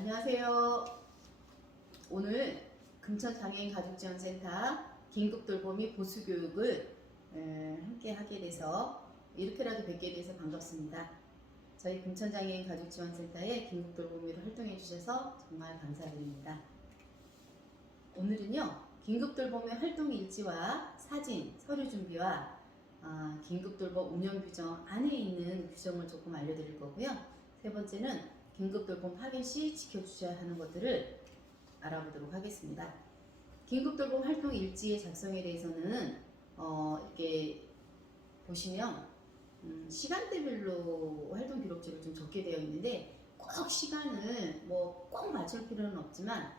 안녕하세요. 오늘 금천장애인 가족지원센터 긴급돌보미 보수교육을 함께 하게 돼서 이렇게라도 뵙게 돼서 반갑습니다. 저희 금천장애인 가족지원센터에 긴급돌보미로 활동해 주셔서 정말 감사드립니다. 오늘은요, 긴급돌보미 활동 일지와 사진, 서류 준비와 긴급돌봄 운영 규정 안에 있는 규정을 조금 알려드릴 거고요. 세 번째는 긴급돌봄 파견 시 지켜주셔야 하는 것들을 알아보도록 하겠습니다. 긴급돌봄 활동 일지의 작성에 대해서는 이렇게 보시면 시간대별로 활동 기록지를 좀 적게 되어 있는데 꼭 시간을 꼭 맞출 필요는 없지만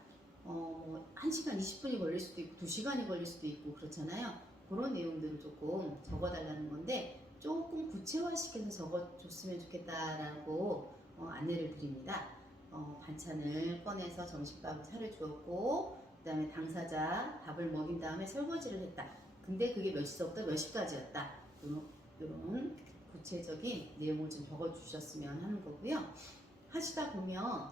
1시간 20분이 걸릴 수도 있고 2시간이 걸릴 수도 있고 그렇잖아요. 그런 내용들을 조금 적어달라는 건데 조금 구체화시켜서 적어줬으면 좋겠다라고 안내를 드립니다. 반찬을 꺼내서 점심밥을 차려주었고 그 다음에 당사자 밥을 먹인 다음에 설거지를 했다. 근데 그게 몇 시서부터 몇 시까지였다. 이런 구체적인 내용을 좀 적어주셨으면 하는 거고요. 하시다 보면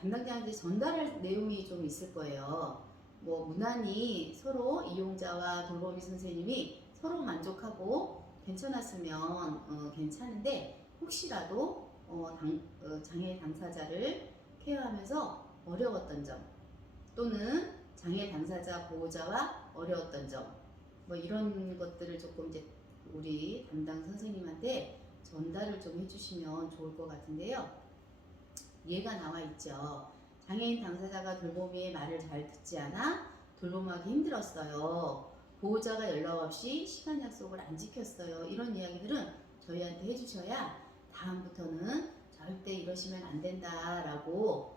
담당자한테 전달할 내용이 좀 있을 거예요. 무난히 서로 이용자와 돌보미 선생님이 서로 만족하고 괜찮았으면 괜찮은데 혹시라도 장애 당사자를 케어하면서 어려웠던 점 또는 장애 당사자 보호자와 어려웠던 점 이런 것들을 조금 이제 우리 담당 선생님한테 전달을 좀 해주시면 좋을 것 같은데요. 예가 나와 있죠. 장애인 당사자가 돌보미의 말을 잘 듣지 않아 돌봄하기 힘들었어요. 보호자가 연락 없이 시간 약속을 안 지켰어요. 이런 이야기들은 저희한테 해주셔야 다음부터는 절대 이러시면 안 된다라고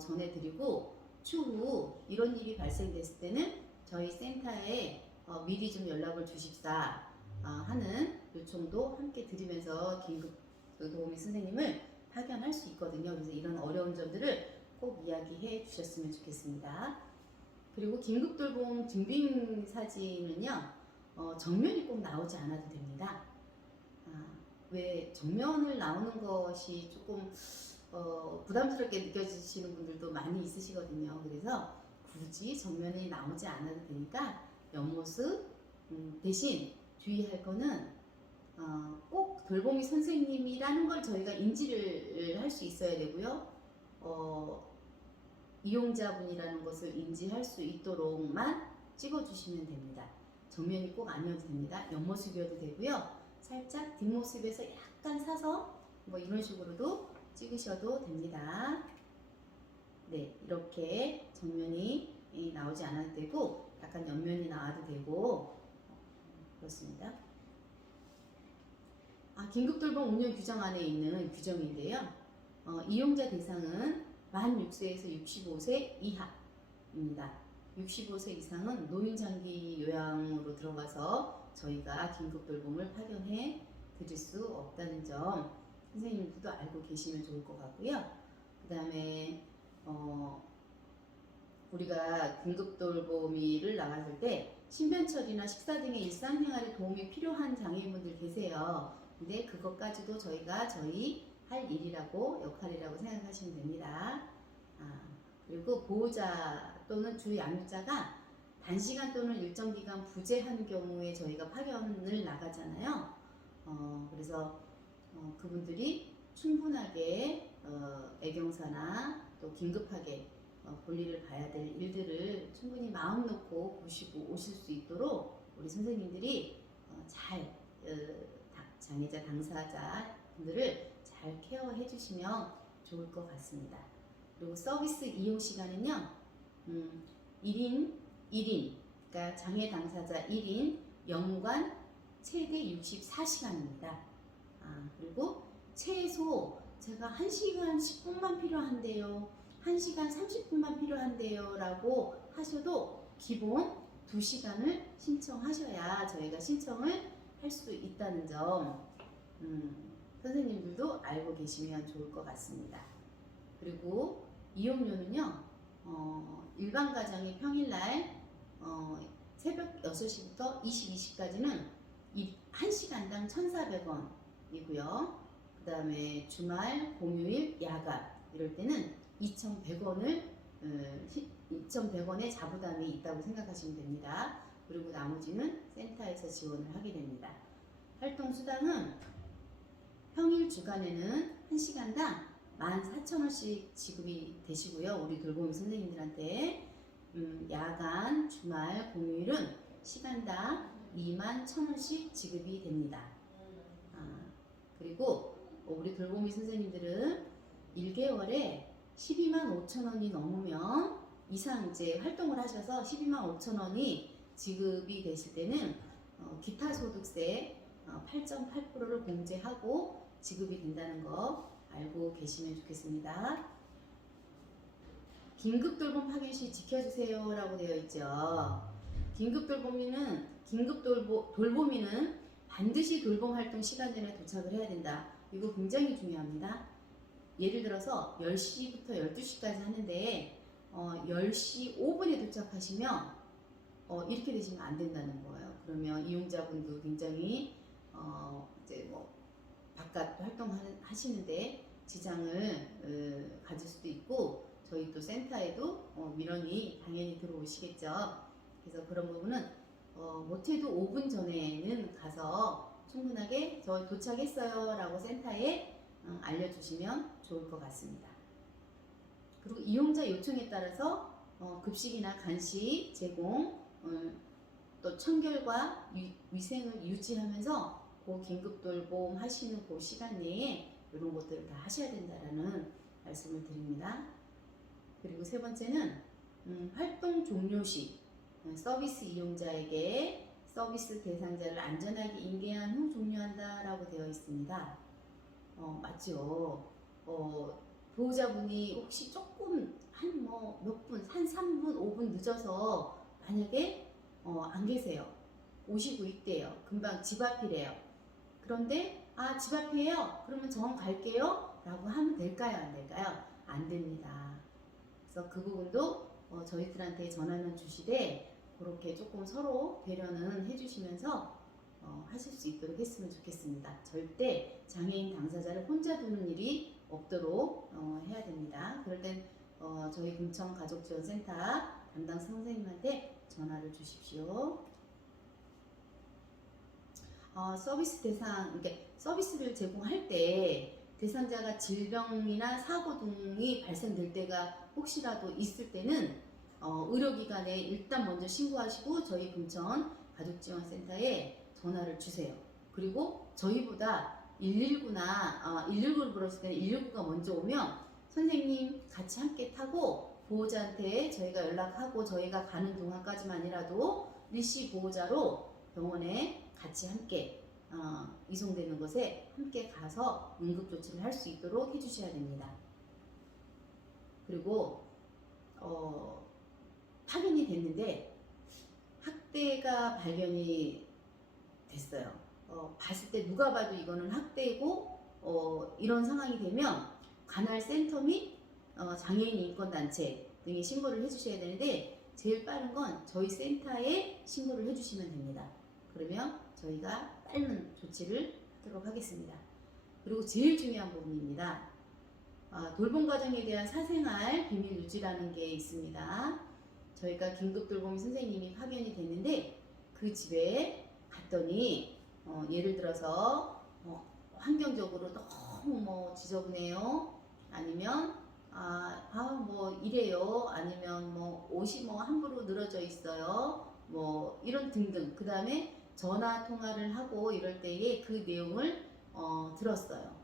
전해드리고 추후 이런 일이 발생됐을 때는 저희 센터에 미리 좀 연락을 주십사 하는 요청도 함께 드리면서 긴급 도우미 선생님을 파견할 수 있거든요. 그래서 이런 어려운 점들을 꼭 이야기해 주셨으면 좋겠습니다. 그리고 긴급돌봄 증빙 사진은요, 정면이 꼭 나오지 않아도 됩니다. 왜 정면을 나오는 것이 조금 부담스럽게 느껴지시는 분들도 많이 있으시거든요. 그래서 굳이 정면이 나오지 않아도 되니까 옆모습 대신 주의할 거는 꼭 돌보미 선생님이라는 걸 저희가 인지를 할 수 있어야 되고요. 이용자분이라는 것을 인지할 수 있도록만 찍어주시면 됩니다. 정면이 꼭 아니어도 됩니다. 옆모습이어도 되고요. 살짝 뒷모습에서 약간 사서 이런 식으로도 찍으셔도 됩니다. 네, 이렇게 정면이 나오지 않아도 되고 약간 옆면이 나와도 되고 그렇습니다. 긴급돌봄 운영 규정 안에 있는 규정인데요. 이용자 대상은 만 6세에서 65세 이하입니다. 65세 이상은 노인장기 요양으로 들어가서 저희가 긴급돌봄을 파견해 드릴 수 없다는 점 선생님들도 알고 계시면 좋을 것 같고요. 그 다음에 우리가 긴급돌보미를 나갔을 때 신변처리나 식사 등의 일상생활에 도움이 필요한 장애인분들 계세요. 근데 그것까지도 저희가 저희 할 일이라고 역할이라고 생각하시면 됩니다. 그리고 보호자 또는 주 양육자가 단시간 또는 일정 기간 부재한 경우에 저희가 파견을 나가잖아요. 그래서 그분들이 충분하게 애경사나 또 긴급하게 볼일을 봐야 될 일들을 충분히 마음 놓고 보시고 오실 수 있도록 우리 선생님들이 잘 장애자 당사자분들을 잘 케어해 주시면 좋을 것 같습니다. 그리고 서비스 이용 시간은요, 1인, 그러니까 장애 당사자 1인 연간 최대 64시간입니다. 그리고 최소 제가 1시간 10분만 필요한데요, 1시간 30분만 필요한데요 라고 하셔도 기본 2시간을 신청하셔야 저희가 신청을 할 수 있다는 점 선생님들도 알고 계시면 좋을 것 같습니다. 그리고 이용료는요, 일반 가정이 평일날 새벽 6시부터 22시까지는 1시간당 1,400원이고요. 그 다음에 주말, 공휴일, 야간 이럴 때는 2,100원을 2,100원의 자부담이 있다고 생각하시면 됩니다. 그리고 나머지는 센터에서 지원을 하게 됩니다. 활동 수당은 평일 주간에는 1시간당 14,000원씩 지급이 되시고요. 우리 돌보미 선생님들한테 야간, 주말, 공휴일은 시간당 21,000원씩 지급이 됩니다. 그리고 우리 돌보미 선생님들은 1개월에 125,000원이 넘으면 이상 이제 활동을 하셔서 125,000원이 지급이 되실 때는 기타 소득세 8.8%를 공제하고 지급이 된다는 거 알고 계시면 좋겠습니다. 긴급돌봄 파견 시 지켜주세요 라고 되어 있죠. 긴급돌보미는 반드시 돌봄 활동 시간 내에 도착을 해야 된다. 이거 굉장히 중요합니다. 예를 들어서 10시부터 12시까지 하는데 10시 5분에 도착하시면 이렇게 되시면 안 된다는 거예요. 그러면 이용자분도 굉장히 이제 뭐 바깥 활동하시는데 지장을 가질 수도 있고 저희 또 센터에도 민원이 당연히 들어오시겠죠. 그래서 그런 부분은 못해도 5분 전에는 가서 충분하게 저 도착했어요 라고 센터에 알려주시면 좋을 것 같습니다. 그리고 이용자 요청에 따라서 급식이나 간식 제공, 또 청결과 위생을 유지하면서 그 긴급돌봄 하시는 그 시간 내에 이런 것들을 다 하셔야 된다라는 말씀을 드립니다. 그리고 세 번째는 활동 종료 시 서비스 이용자에게 서비스 대상자를 안전하게 인계한 후 종료한다라고 되어 있습니다. 맞죠? 보호자분이 혹시 조금 몇 분, 한 3분, 5분 늦어서 만약에 안 계세요. 오시고 있대요. 금방 집 앞이래요. 그런데 집 앞이에요. 그러면 저 갈게요. 라고 하면 될까요? 안 될까요? 안 됩니다. 그래서 그 부분도 저희들한테 전화는 주시되 그렇게 조금 서로 배려는 해주시면서 하실 수 있도록 했으면 좋겠습니다. 절대 장애인 당사자를 혼자 두는 일이 없도록 해야 됩니다. 그럴 땐 저희 금천가족지원센터 담당 선생님한테 전화를 주십시오. 서비스 대상, 이렇게 서비스를 제공할 때 대상자가 질병이나 사고 등이 발생될 때가 혹시라도 있을 때는 의료기관에 일단 먼저 신고하시고 저희 금천 가족지원센터에 전화를 주세요. 그리고 저희보다 119나 119를 불렀을 때는 119가 먼저 오면 선생님 같이 함께 타고 보호자한테 저희가 연락하고 저희가 가는 동안까지만이라도 일시 보호자로 병원에 같이 함께 이송되는 것에 함께 가서 응급조치를 할 수 있도록 해주셔야 됩니다. 그리고 파견이 됐는데 학대가 발견이 됐어요. 봤을 때 누가 봐도 이거는 학대고 이런 상황이 되면 관할 센터 및 장애인 인권단체 등에 신고를 해주셔야 되는데 제일 빠른 건 저희 센터에 신고를 해주시면 됩니다. 그러면 저희가 빠른 조치를 하도록 하겠습니다. 그리고 제일 중요한 부분입니다. 돌봄 과정에 대한 사생활 비밀 유지라는 게 있습니다. 저희가 긴급돌봄 선생님이 파견이 됐는데 그 집에 갔더니 예를 들어서 환경적으로 너무 지저분해요. 아니면 뭐 이래요. 아니면 뭐 옷이 함부로 늘어져 있어요. 뭐 이런 등등. 그 다음에 전화 통화를 하고 이럴 때에 그 내용을 들었어요.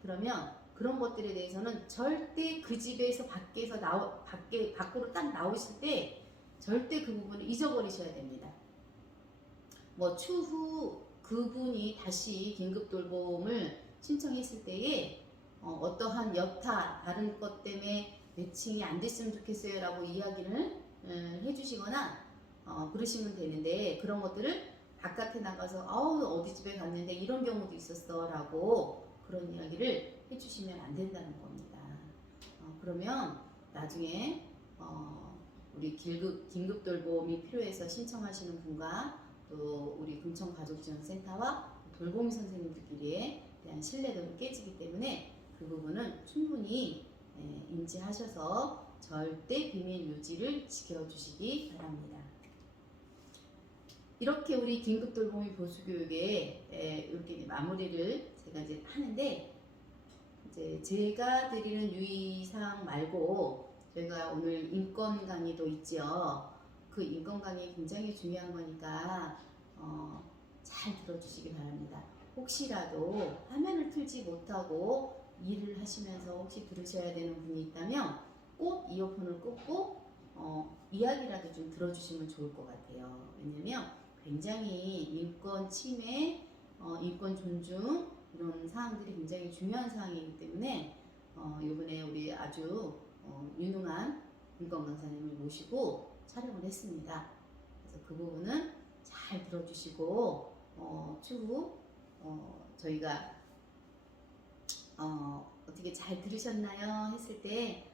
그러면 그런 것들에 대해서는 절대 그 집에서 밖으로 딱 나오실 때 절대 그 부분을 잊어버리셔야 됩니다. 뭐 추후 그분이 다시 긴급돌봄을 신청했을 때에 어떠한 여타 다른 것 때문에 매칭이 안 됐으면 좋겠어요 라고 이야기를 해주시거나 그러시면 되는데 그런 것들을 바깥에 나가서 어디 집에 갔는데 이런 경우도 있었어 라고 그런 이야기를 해주시면 안 된다는 겁니다. 그러면 나중에 우리 긴급돌봄이 필요해서 신청하시는 분과 또 우리 금천가족지원센터와 돌봄이 선생님들끼리에 대한 신뢰도가 깨지기 때문에 그 부분은 충분히 인지하셔서 절대 비밀 유지를 지켜주시기 바랍니다. 이렇게 우리 긴급돌보미 보수교육에 이렇게 마무리를 제가 이제 하는데, 이제 제가 드리는 유의사항 말고 저희가 오늘 인권 강의도 있죠. 그 인권 강의 굉장히 중요한 거니까 잘 들어주시기 바랍니다. 혹시라도 화면을 틀지 못하고 일을 하시면서 혹시 들으셔야 되는 분이 있다면 꼭 이어폰을 꽂고 이야기라도 좀 들어주시면 좋을 것 같아요. 왜냐면 굉장히 인권 침해, 인권 존중 이런 사항들이 굉장히 중요한 사항이기 때문에 이번에 우리 아주 유능한 인권 강사님을 모시고 촬영을 했습니다. 그래서 그 부분은 잘 들어주시고 추후 저희가 어떻게 잘 들으셨나요? 했을 때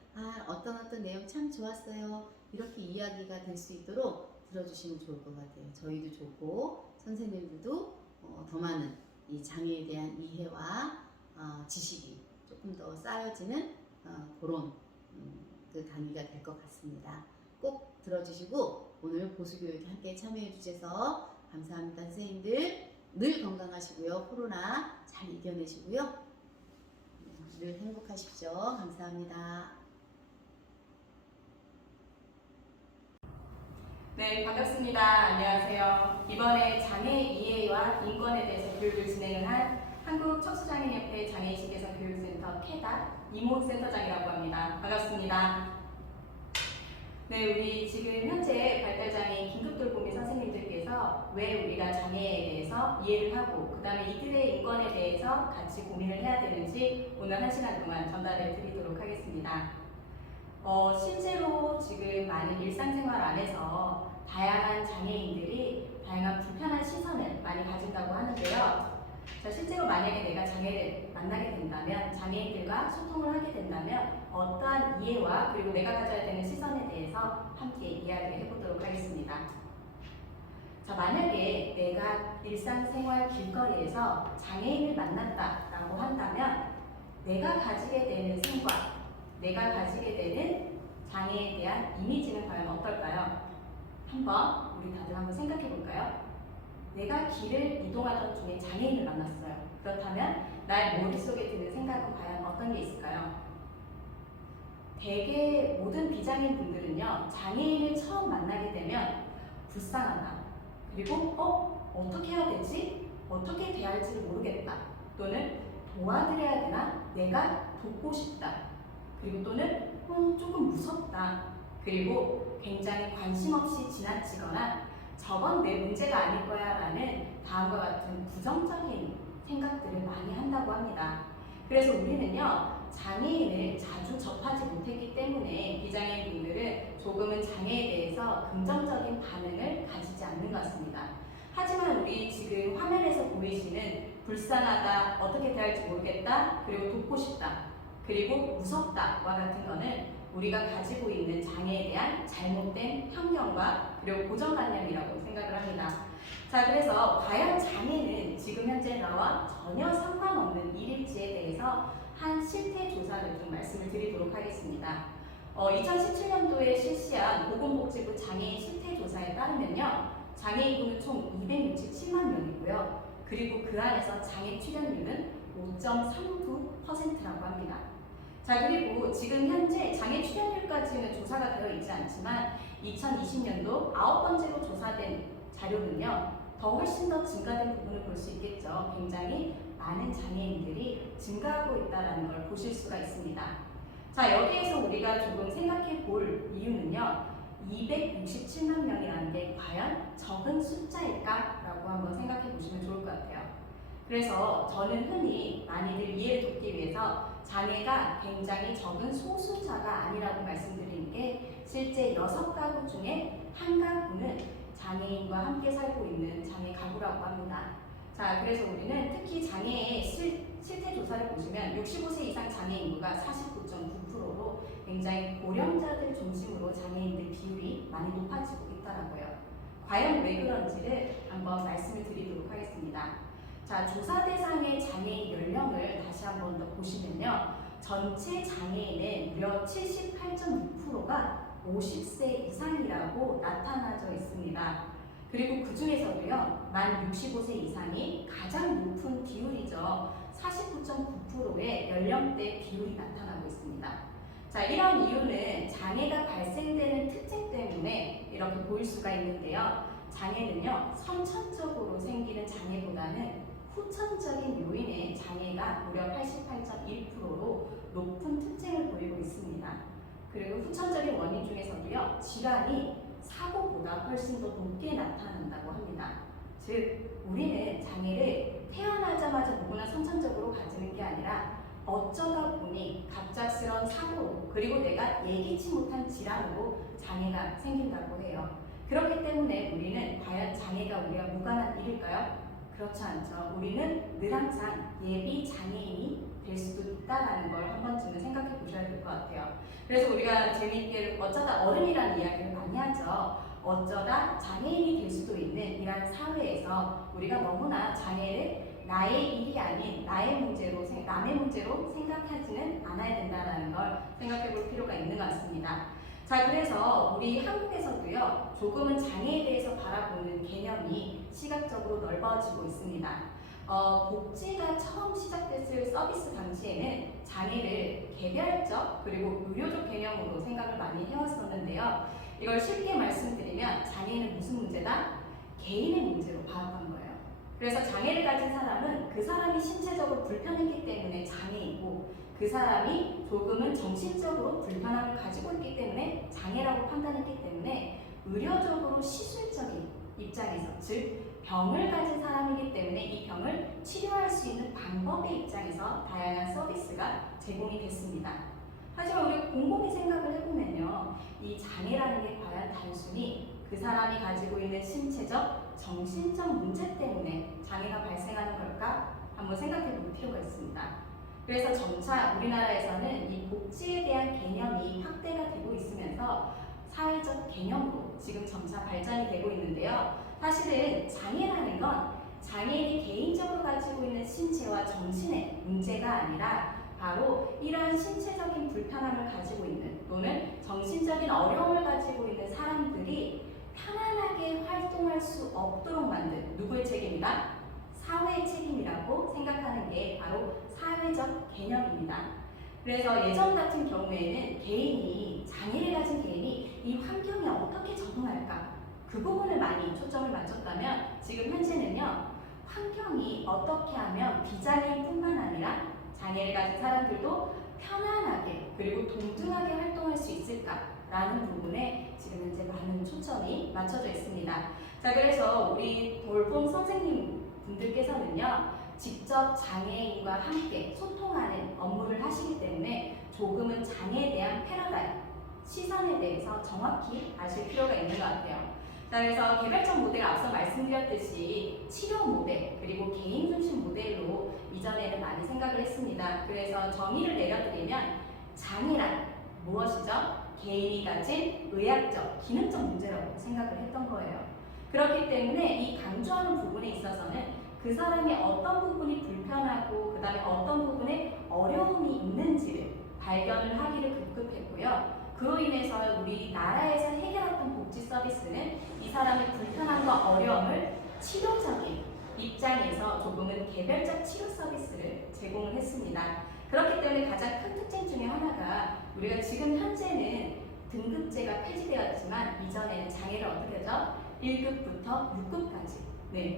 어떤 내용 참 좋았어요. 이렇게 이야기가 될 수 있도록 들어주시면 좋을 것 같아요. 저희도 좋고 선생님들도 더 많은 이 장애에 대한 이해와 지식이 조금 더 쌓여지는 그런 그 강의가 될 것 같습니다. 꼭 들어주시고 오늘 보수교육에 함께 참여해 주셔서 감사합니다. 선생님들 늘 건강하시고요. 코로나 잘 이겨내시고요. 늘 행복하십시오. 감사합니다. 네, 반갑습니다. 안녕하세요. 이번에 장애 이해와 인권에 대해서 교육을 진행을 한 한국척수장애인협회 장애인식개선 교육센터 캐다 이모 센터장이라고 합니다. 반갑습니다. 네, 우리 지금 현재 발달장애인 긴급돌보미 선생님들께서 왜 우리가 장애에 대해서 이해를 하고 그 다음에 이들의 인권에 대해서 같이 고민을 해야 되는지 오늘 1시간 동안 전달해 드리도록 하겠습니다. 실제로 지금 많은 일상생활 안에서 다양한 장애인들이 다양한 불편한 시선을 많이 가진다고 하는데요. 자, 실제로 만약에 내가 장애를 만나게 된다면, 장애인들과 소통을 하게 된다면 어떠한 이해와 그리고 내가 가져야 되는 시선에 대해서 함께 이야기를 해보도록 하겠습니다. 자, 만약에 내가 일상생활 길거리에서 장애인을 만났다라고 한다면 내가 가지게 되는 생각, 내가 가지게 되는 장애에 대한 이미지는 과연 어떨까요? 한번 우리 다들 한번 생각해 볼까요? 내가 길을 이동하던 중에 장애인을 만났어요. 그렇다면 나의 머릿속에 드는 생각은 과연 어떤 게 있을까요? 대개 모든 비장애인 분들은요, 장애인을 처음 만나게 되면 불쌍하다. 그리고 어떻게 해야 되지? 어떻게 대할지를 모르겠다. 또는 도와드려야 되나? 내가 돕고 싶다. 그리고 또는 조금 무섭다. 그리고 굉장히 관심 없이 지나치거나 저건 내 문제가 아닐 거야 라는 다음과 같은 부정적인 생각들을 많이 한다고 합니다. 그래서 우리는요, 장애인을 자주 접하지 못했기 때문에 비장애인 분들은 조금은 장애에 대해서 긍정적인 반응을 가지지 않는 것 같습니다. 하지만 우리 지금 화면에서 보이시는 불쌍하다, 어떻게 대할지 모르겠다, 그리고 돕고 싶다, 그리고 무섭다와 같은 거는 우리가 가지고 있는 장애에 대한 잘못된 편견과 그리고 고정관념이라고 생각을 합니다. 자, 그래서 과연 장애는 지금 현재 나와 전혀 상관없는 일일지에 대해서 한 실태 조사를 좀 말씀을 드리도록 하겠습니다. 2017년도에 실시한 보건복지부 장애인 실태 조사에 따르면요, 장애인분은 총 267만 명이고요. 그리고 그 안에서 장애 출연율은 5.39%라고 합니다. 자, 그리고 지금 현재 장애 출연율까지는 조사가 되어 있지 않지만 2020년도 9번째로 조사된 자료는요, 더 훨씬 더 증가된 부분을 볼 수 있겠죠. 굉장히 많은 장애인들이 증가하고 있다는 걸 보실 수가 있습니다. 자, 여기에서 우리가 조금 생각해 볼 이유는요, 267만 명이라는 게 과연 적은 숫자일까라고 한번 생각해 보시면 좋을 것 같아요. 그래서 저는 흔히 많이들 이해를 돕기 위해서 장애가 굉장히 적은 소수자가 아니라고 말씀드리는 게 실제 6가구 중에 1가구는 장애인과 함께 살고 있는 장애 가구라고 합니다. 자, 그래서 우리는 특히 장애의 실태 조사를 보시면 65세 이상 장애 인구가 49.9%로 굉장히 고령자들 중심으로 장애인들 비율이 많이 높아지고 있더라고요. 과연 왜 그런지를 한번 말씀을 드리도록 하겠습니다. 자, 조사 대상의 장애인 연령을 다시 한번 더 보시면요, 전체 장애인의 무려 78.6%가 50세 이상이라고 나타나져 있습니다. 그리고 그 중에서도요, 만 65세 이상이 가장 높은 비율이죠. 49.9%의 연령대 비율이 나타나고 있습니다. 자, 이런 이유는 장애가 발생되는 특징 때문에 이렇게 보일 수가 있는데요. 장애는요, 선천적으로 생기는 장애보다는 후천적인 요인의 장애가 무려 88.1%로 높은 특징을 보이고 있습니다. 그리고 후천적인 원인 중에서도요, 질환이 사고보다 훨씬 더 높게 나타난다고 합니다. 즉, 우리는 장애를 태어나자마자 누구나 선천적으로 가지는 게 아니라 어쩌다 보니 갑작스러운 사고로, 그리고 내가 예기치 못한 질환으로 장애가 생긴다고 해요. 그렇기 때문에 우리는 과연 장애가 우리가 무관한 일일까요? 그렇지 않죠. 우리는 늘 항상 예비 장애인이 될 수도 있다는 걸 한 번쯤은 생각해 보셔야 될 것 같아요. 그래서 우리가 재미있게 어쩌다 어른이라는 이야기를 많이 하죠. 어쩌다 장애인이 될 수도 있는 이런 사회에서 우리가 너무나 장애를 나의 일이 아닌 남의 문제로 생각하지는 않아야 된다는 걸 생각해 볼 필요가 있는 것 같습니다. 자, 그래서 우리 한국에서도요, 조금은 장애에 대해서 바라보는 개념이 시각적으로 넓어지고 있습니다. 복지가 처음 시작됐을 서비스 당시에는 장애를 개별적 그리고 의료적 개념으로 생각을 많이 해왔었는데요. 이걸 쉽게 말씀드리면 장애는 무슨 문제다? 개인의 문제로 파악한 거예요. 그래서 장애를 가진 사람은 그 사람이 신체적으로 불편했기 때문에 장애이고, 그 사람이 조금은 정신적으로 불편함을 가지고 있기 때문에 장애라고 판단했기 때문에 의료적으로 시술적인 입장에서, 즉 병을 가진 사람이기 때문에 이 병을 치료할 수 있는 방법의 입장에서 다양한 서비스가 제공이 됐습니다. 하지만 우리 곰곰이 생각을 해보면요, 이 장애라는 게 과연 단순히 그 사람이 가지고 있는 신체적, 정신적 문제 때문에 장애가 발생하는 걸까? 한번 생각해 볼 필요가 있습니다. 그래서 점차 우리나라에서는 이 복지에 대한 개념이 확대가 되고 있으면서 사회적 개념으로 지금 점차 발전이 되고 있는데요. 사실은 장애라는 건 장애인이 개인적으로 가지고 있는 신체와 정신의 문제가 아니라 바로 이러한 신체적인 불편함을 가지고 있는, 또는 정신적인 어려움을 가지고 있는 사람들이 편안하게 활동할 수 없도록 만든 누구의 책임이다? 사회의 책임이라고 생각하는 게 바로 사회적 개념입니다. 그래서 예전 같은 경우에는 장애를 가진 개인이 이 환경에 어떻게 적응할까? 그 부분을 많이 초점을 맞췄다면, 지금 현재는요, 환경이 어떻게 하면 비장애인뿐만 아니라 장애를 가진 사람들도 편안하게 그리고 동등하게 활동할 수 있을까라는 부분에 지금 현재 많은 초점이 맞춰져 있습니다. 자, 그래서 우리 돌봄 선생님 분들께서는요, 직접 장애인과 함께 소통하는 업무를 하시기 때문에 조금은 장애에 대한 패러다임, 시선에 대해서 정확히 아실 필요가 있는 것 같아요. 자, 그래서 개별적 모델 앞서 말씀드렸듯이 치료 모델 그리고 개인 중심 모델로 이전에는 많이 생각을 했습니다. 그래서 정의를 내려드리면 장애란 무엇이죠? 개인이 가진 의학적, 기능적 문제라고 생각을 했던 거예요. 그렇기 때문에 이 강조하는 부분에 있어서는 그 사람이 어떤 부분이 불편하고 그 다음에 어떤 부분에 어려움이 있는지를 발견을 하기를 급급했고요. 그로 인해서 우리나라에서 해결했던 복지 서비스는 이 사람의 불편함과 어려움을 치료적인 입장에서 조금은 개별적 치료 서비스를 제공을 했습니다. 그렇기 때문에 가장 큰 특징 중에 하나가, 우리가 지금 현재는 등급제가 폐지되었지만 이전에는 장애를 어떻게 하죠? 1급부터 6급까지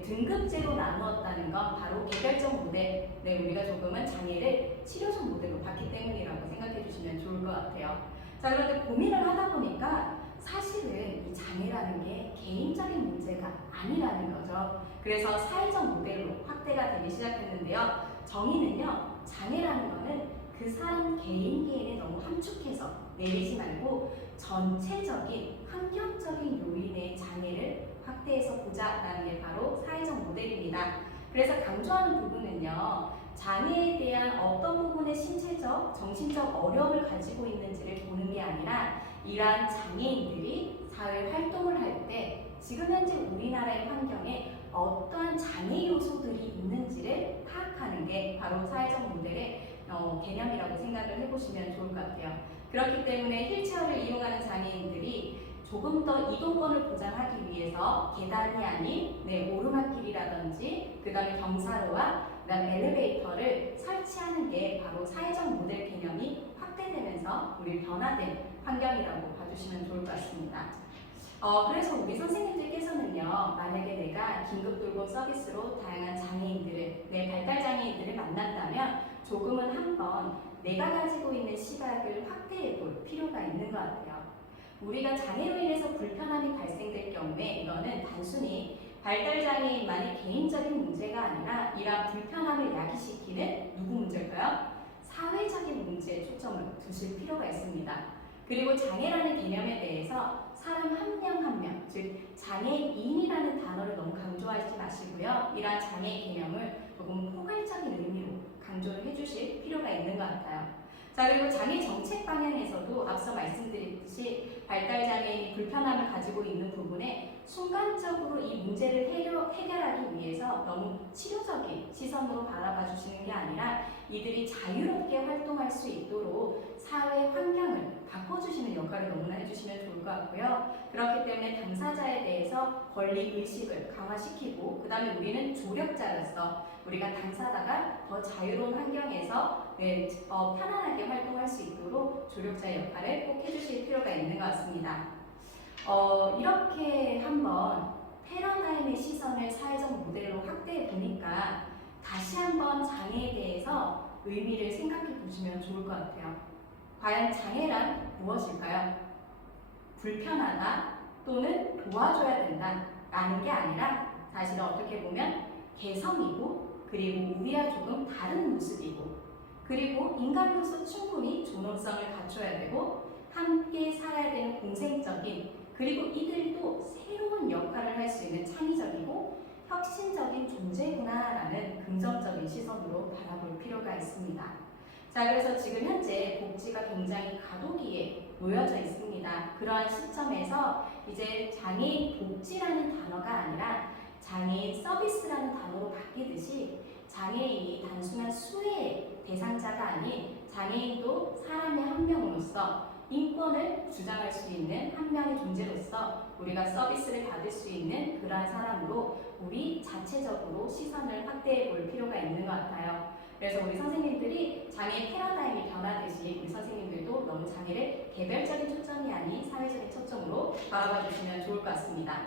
등급제로 나누었다는 건 바로 개별적 모델, 우리가 조금은 장애를 치료적 모델로 봤기 때문이라고 생각해 주시면 좋을 것 같아요. 자, 그런데 고민을 하다 보니까 사실은 이 장애라는 게 개인적인 문제가 아니라는 거죠. 그래서 사회적 모델로 확대가 되기 시작했는데요. 정의는요, 장애라는 거는 그 사람 개인에 너무 함축해서 내리지 말고 전체적인 환경적인 요인의 장애를 확대해서 보자라는 게 바로 사회적 모델입니다. 그래서 강조하는 부분은요, 장애에 대한 어떤 부분의 신체적, 정신적 어려움을 가지고 있는지를 보는 게 아니라 이러한 장애인들이 사회 활동을 할 때 지금 현재 우리나라의 환경에 어떠한 장애 요소들이 있는지를 파악하는 게 바로 사회적 모델의 개념이라고 생각을 해보시면 좋을 것 같아요. 그렇기 때문에 휠체어를 이용하는 장애인들이 조금 더 이동권을 보장하기 위해서 계단이 아닌 오르막길이라든지 그 다음에 경사로와 그 다음에 엘리베이터를 설치하는 게 바로 사회적 모델 개념이 확대되면서 우리 변화된 환경이라고 봐주시면 좋을 것 같습니다. 그래서 우리 선생님들께서는요, 만약에 내가 긴급 돌봄 서비스로 다양한 장애인들을, 내 발달 장애인들을 만난다면 조금은 한번 내가 가지고 있는 시각을 확대해 볼 필요가 있는 것 같아요. 우리가 장애로 인해서 불편함이 발생될 경우에 이거는 단순히 발달 장애인만의 개인적인 문제가 아니라 이러한 불편함을 야기시키는 누구 문제일까요? 사회적인 문제에 초점을 두실 필요가 있습니다. 그리고 장애라는 개념에 대해서 사람 한 명 한 명, 즉 장애인이라는 단어를 너무 강조하지 마시고요. 이러한 장애 개념을 조금 포괄적인 의미로 강조를 해주실 필요가 있는 것 같아요. 자, 그리고 장애 정책 방향에서도 앞서 말씀드렸듯이 발달 장애인이 불편함을 가지고 있는 부분에 순간적으로 이 문제를 해결하기 위해서 너무 치료적인 시선으로 바라봐 주시는 게 아니라 이들이 자유롭게 활동할 수 있도록 사회 환경을 바꿔주시는 역할을 너무나 해주시면 좋을 것 같고요. 그렇기 때문에 당사자에 대해서 권리 의식을 강화시키고 그 다음에 우리는 조력자로서 우리가 당사자가 더 자유로운 환경에서 편안하게 활동할 수 있도록 조력자의 역할을 꼭 해주실 필요가 있는 것 같습니다. 이렇게 한번 패러다임의 시선을 사회적 모델로 확대해 보니까 다시 한번 장애에 대해서 의미를 생각해 보시면 좋을 것 같아요. 과연 장애란 무엇일까요? 불편하다 또는 도와줘야 된다 라는 게 아니라 사실은 어떻게 보면 개성이고 그리고 우리와 조금 다른 모습이고 그리고 인간으로서 충분히 존엄성을 갖춰야 되고 함께 살아야 되는 공생적인 그리고 이들도 새로운 역할을 할 수 있는 창의적이고 혁신적인 존재구나라는 긍정적인 시선으로 바라볼 필요가 있습니다. 자, 그래서 지금 현재 복지가 굉장히 과도기에 놓여져 있습니다. 그러한 시점에서 이제 장애인 복지라는 단어가 아니라 장애인 서비스라는 단어로 바뀌듯이 장애인이 단순한 수혜의 대상자가 아닌 장애인도 사람의 한 명으로서 인권을 주장할 수 있는 한 명의 존재로서 우리가 서비스를 받을 수 있는 그러한 사람으로 우리 자체적으로 시선을 확대해 볼 필요가 있는 것 같아요. 그래서 우리 선생님들이 장애 패러다임이 변하듯이 우리 선생님들도 너무 장애를 개별적인 초점이 아닌 사회적인 초점으로 바라봐 주시면 좋을 것 같습니다.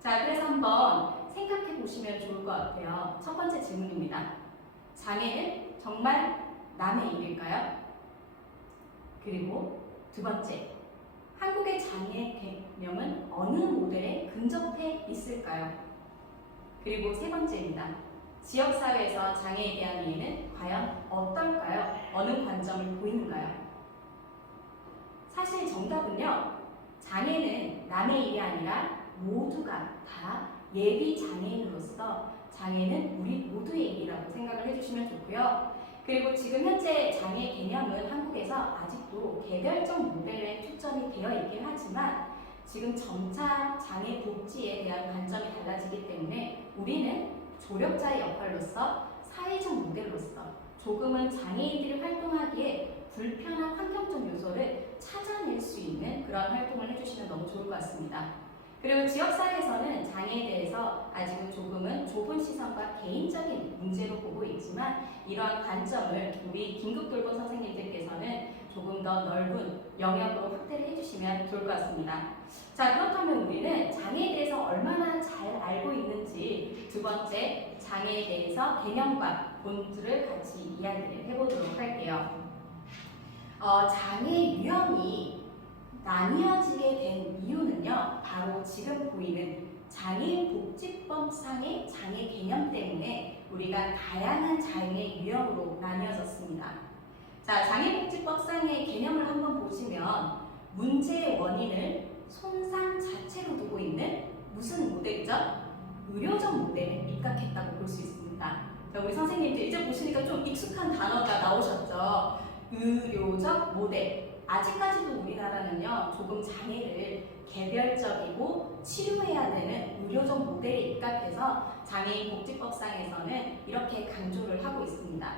자, 그래서 한번 생각해 보시면 좋을 것 같아요. 첫 번째 질문입니다. 장애는 정말 남의 일일까요? 그리고 두 번째, 한국의 장애 개념은 어느 모델에 근접해 있을까요? 그리고 세 번째입니다. 지역사회에서 장애에 대한 이해는 과연 어떨까요? 어느 관점을 보이는가요? 사실 정답은요, 장애는 남의 일이 아니라 모두가 다 예비 장애인으로서 장애는 우리 모두의 일이라고 생각을 해주시면 좋고요. 그리고 지금 현재 장애 개념은 한국에서 아직도 개별적 모델에 초점이 되어 있긴 하지만 지금 점차 장애 복지에 대한 관점이 달라지기 때문에 우리는 조력자의 역할로서 사회적 모델로서 조금은 장애인들이 활동하기에 불편한 환경적 요소를 찾아낼 수 있는 그런 활동을 해주시면 너무 좋을 것 같습니다. 그리고 지역사회에서는 장애에 대해서 아직은 조금은 좁은 시선과 개인적인 문제로 보고 있지만 이러한 관점을 우리 긴급돌봄 선생님들께서는 조금 더 넓은 영역으로 확대를 해주시면 좋을 것 같습니다. 자, 그렇다면 우리는 장애에 대해서 얼마나 잘 알고 있는지 두 번째, 장애에 대해서 개념과 본질을 같이 이야기를 해보도록 할게요. 장애 유형이 나뉘어지게 된 이유는요, 바로 지금 보이는 장애인 복지법상의 장애 개념 때문에 우리가 다양한 장애 유형으로 나뉘어졌습니다. 자, 장애복지법상의 개념을 한번 보시면 문제의 원인을 손상 자체로 두고 있는 무슨 모델이죠? 의료적 모델에 입각했다고 볼 수 있습니다. 자, 우리 선생님들 이제 보시니까 좀 익숙한 단어가 나오셨죠? 의료적 모델. 아직까지도 우리나라는요, 조금 장애를 개별적이고 치료해야 되는 의료적 모델에 입각해서 장애인 복지법상에서는 이렇게 강조를 하고 있습니다.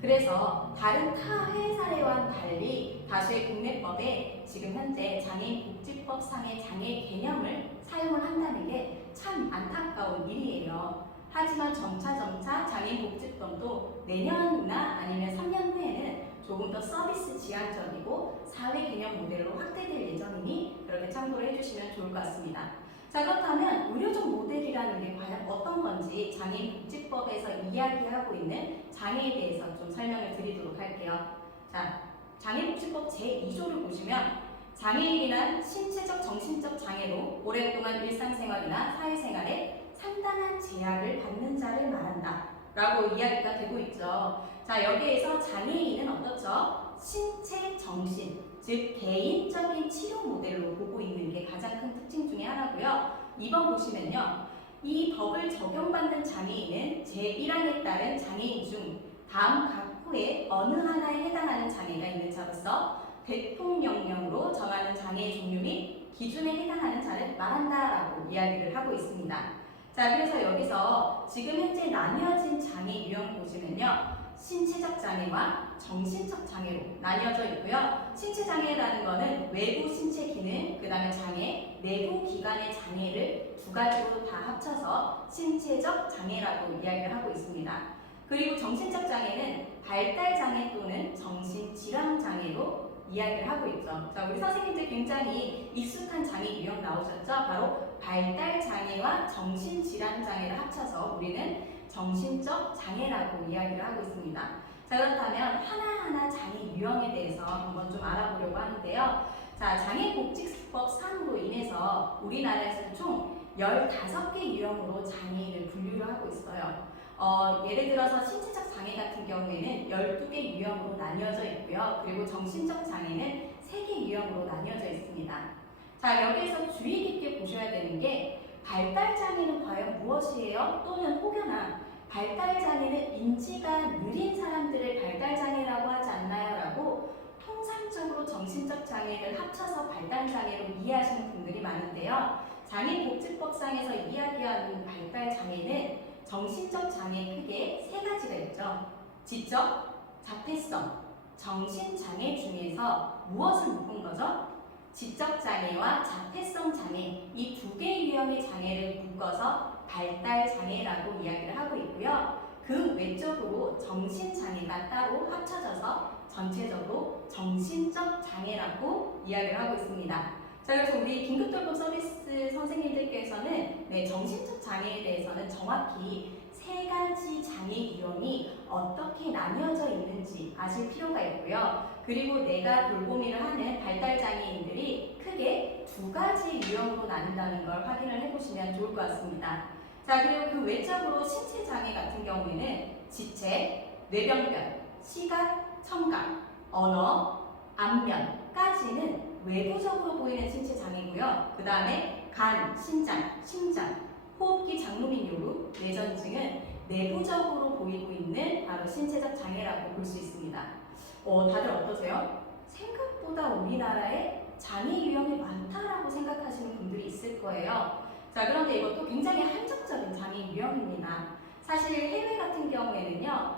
그래서 다른 타 해외 사례와는 달리 다수의 국내법에 지금 현재 장애인복지법상의 장애 개념을 사용을 한다는 게 참 안타까운 일이에요. 하지만 점차 장애인복지법도 내년이나 아니면 3년 후에는 조금 더 서비스 지향적이고 사회 개념 모델로 확대될 예정이니 그렇게 참고를 해주시면 좋을 것 같습니다. 자, 그렇다면 의료적 모델이라는 게 과연 어떤 건지 장애인복지법에서 이야기하고 있는 장애에 대해서 좀 설명을 드리도록 할게요. 자, 장애인복지법 제2조를 보시면 장애인이란 신체적, 정신적 장애로 오랫동안 일상생활이나 사회생활에 상당한 제약을 받는 자를 말한다 라고 이야기가 되고 있죠. 자, 여기에서 장애인은 어떻죠? 신체, 정신, 즉 개인적인 치료 모델로 보고 있는 게 가장 큰 특징 중에 하나고요. 2번 보시면요. 이 법을 적용받는 장애인은 제1항에 따른 장애인 중 다음 각 호의 어느 하나에 해당하는 장애가 있는 자로서 대통령령으로 정하는 장애의 종류 및 기준에 해당하는 자를 말한다라고 이야기를 하고 있습니다. 자, 그래서 여기서 지금 현재 나뉘어진 장애 유형 보시면요. 신체적 장애와 정신적 장애로 나뉘어져 있고요. 신체 장애라는 거는 외부 신체 기능, 그 다음에 장애, 내부 기관의 장애를 두 가지로 다 합쳐서 신체적 장애라고 이야기를 하고 있습니다. 그리고 정신적 장애는 발달 장애 또는 정신 질환 장애로 이야기를 하고 있죠. 자, 우리 선생님들 굉장히 익숙한 장애 유형 나오셨죠? 바로 발달 장애와 정신 질환 장애를 합쳐서 우리는 정신적 장애라고 이야기를 하고 있습니다. 자, 그렇다면 하나하나 장애 유형에 대해서 한번 좀 알아보려고 하는데요. 자, 장애복지법 상으로 인해서 우리나라에서 총 15개 유형으로 장애인을 분류를 하고 있어요. 예를 들어서 신체적 장애 같은 경우에는 12개 유형으로 나뉘어져 있고요. 그리고 정신적 장애는 3개 유형으로 나뉘어져 있습니다. 자, 여기에서 주의 깊게 보셔야 되는 게 발달 장애는 과연 무엇이에요? 또는 혹여나 발달 장애는 인지가 느린 사람들을 발달 장애라고 하지 않나요? 라고 통상적으로 정신적 장애를 합쳐서 발달 장애로 이해하시는 분들이 많은데요. 장애복지법상에서 이야기하는 발달 장애는 정신적 장애 크게 3가지가 있죠. 지적, 자폐성, 정신장애 중에서 무엇을 묶은 거죠? 지적 장애와 자폐성 장애 이 2개 유형의 장애를 묶어서 발달 장애라고 이야기를 하고 있고요. 그 외적으로 정신 장애가 따로 합쳐져서 전체적으로 정신적 장애라고 이야기를 하고 있습니다. 자, 그래서 우리 긴급돌봄 서비스 선생님들께서는 정신적 장애에 대해서는 정확히 3가지 장애 유형이 어떻게 나뉘어져 있는지 아실 필요가 있고요. 그리고 내가 돌보미를 하는 발달 장애인들이 크게 2가지 유형으로 나눈다는 걸 확인을 해보시면 좋을 것 같습니다. 자, 그리고 그 외적으로 신체 장애 같은 경우에는 지체, 뇌병변, 시각, 청각, 언어, 안면까지는 외부적으로 보이는 신체 장애고요. 그 다음에 간, 신장, 심장, 호흡기 장로 및 요루, 뇌전증은 내부적으로 보이고 있는 바로 신체적 장애라고 볼 수 있습니다. 다들 어떠세요? 생각보다 우리나라에 장애 유형이 많다라고 생각하시는 분들이 있을 거예요. 자, 그런데 이것도 굉장히 한정적인 장애 유형입니다. 사실 해외 같은 경우에는요.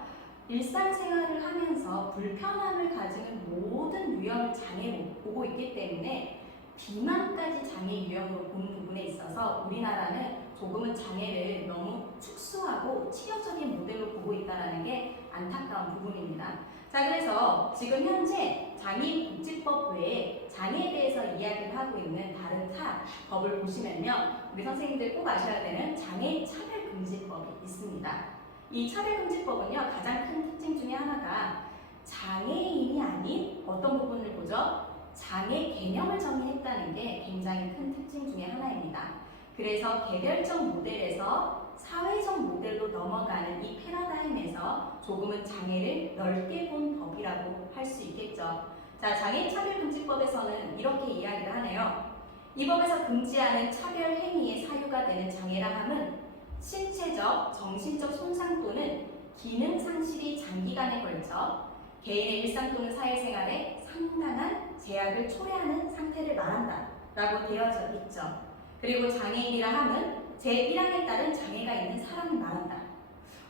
일상생활을 하면서 불편함을 가지는 모든 유형을 장애로 보고 있기 때문에 비만까지 장애 유형으로 보는 부분에 있어서 우리나라는 조금은 장애를 너무 축소하고 치료적인 모델로 보고 있다는 게 안타까운 부분입니다. 자, 그래서 지금 현재 장애인복지법 외에 장애에 대해서 이야기를 하고 있는 다른 타 법을 보시면요. 우리 선생님들 꼭 아셔야 되는 장애차별금지법이 있습니다. 이 차별금지법은요, 가장 큰 특징 중에 하나가 장애인이 아닌 어떤 부분을 보죠? 장애 개념을 정의했다는 게 굉장히 큰 특징 중에 하나입니다. 그래서 개별적 모델에서 사회적 모델로 넘어가는 이 패러다임에서 조금은 장애를 넓게 본 법이라고 할 수 있겠죠. 자, 장애차별금지법에서는 이렇게 이야기를 하네요. 이 법에서 금지하는 차별 행위의 사유가 되는 장애라 함은 신체적, 정신적 손상 또는 기능 상실이 장기간에 걸쳐 개인의 일상 또는 사회생활에 상당한 제약을 초래하는 상태를 말한다 라고 되어져 있죠. 그리고 장애인이라 함은 제1항에 따른 장애가 있는 사람을 말한다.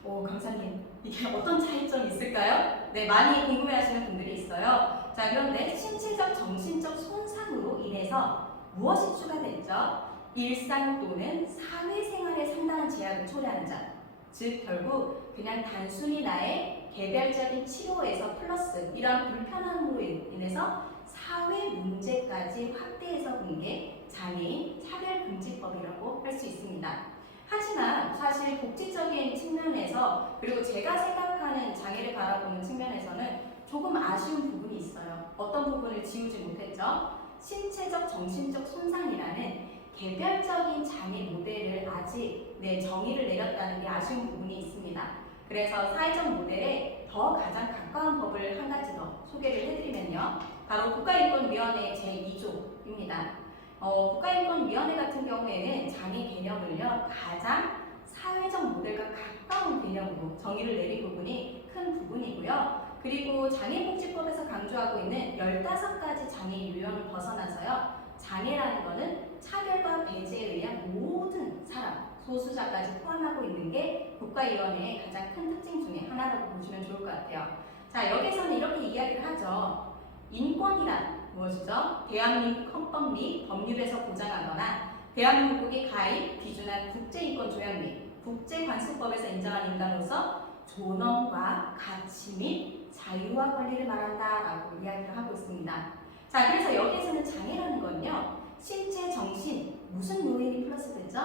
오, 강사님, 이게 어떤 차이점이 있을까요? 네, 많이 궁금해하시는 분들이 있어요. 자, 그런데 신체적, 정신적 손상으로 인해서 무엇이 추가됐죠? 일상 또는 사회생활에 상당한 제약을 초래하는 자. 즉, 결국 그냥 단순히 나의 개별적인 치료에서 플러스 이러한 불편함으로 인해서 사회 문제까지 확대해서 본 게 장애인 차별금지법이라고 할 수 있습니다. 하지만 사실 복지적인 측면에서 그리고 제가 생각하는 장애를 바라보는 측면에서는 조금 아쉬운 부분이 있어요. 어떤 부분을 지우지 못했죠? 신체적, 정신적 손상이라는 개별적인 장애 모델을 아직 정의를 내렸다는 게 아쉬운 부분이 있습니다. 그래서 사회적 모델에 더 가장 가까운 법을 한 가지 더 소개를 해드리면요. 바로 국가인권위원회 제2조입니다. 국가인권위원회 같은 경우에는 장애 개념을요 가장 사회적 모델과 가까운 개념으로 정의를 내린 부분이 큰 부분이고요. 그리고 장애복지법에서 강조하고 있는 15가지 장애 유형을 벗어나서요. 장애라는 것은 차별과 배제에 의한 모든 사람, 소수자까지 포함하고 있는 게 국가위원회의 가장 큰 특징 중에 하나라고 보시면 좋을 것 같아요. 자, 여기서는 이렇게 이야기를 하죠. 인권이란 무엇이죠? 대한민국 헌법 및 법률에서 보장하거나 대한민국이 가입, 비준한 국제인권조약 및 국제관습법에서 인정한 인간으로서 존엄과 가치 및 자유와 권리를 말한다라고 이야기를 하고 있습니다. 자, 그래서 여기에서는 장애라는 건요. 신체, 정신, 무슨 요인이 플러스되죠?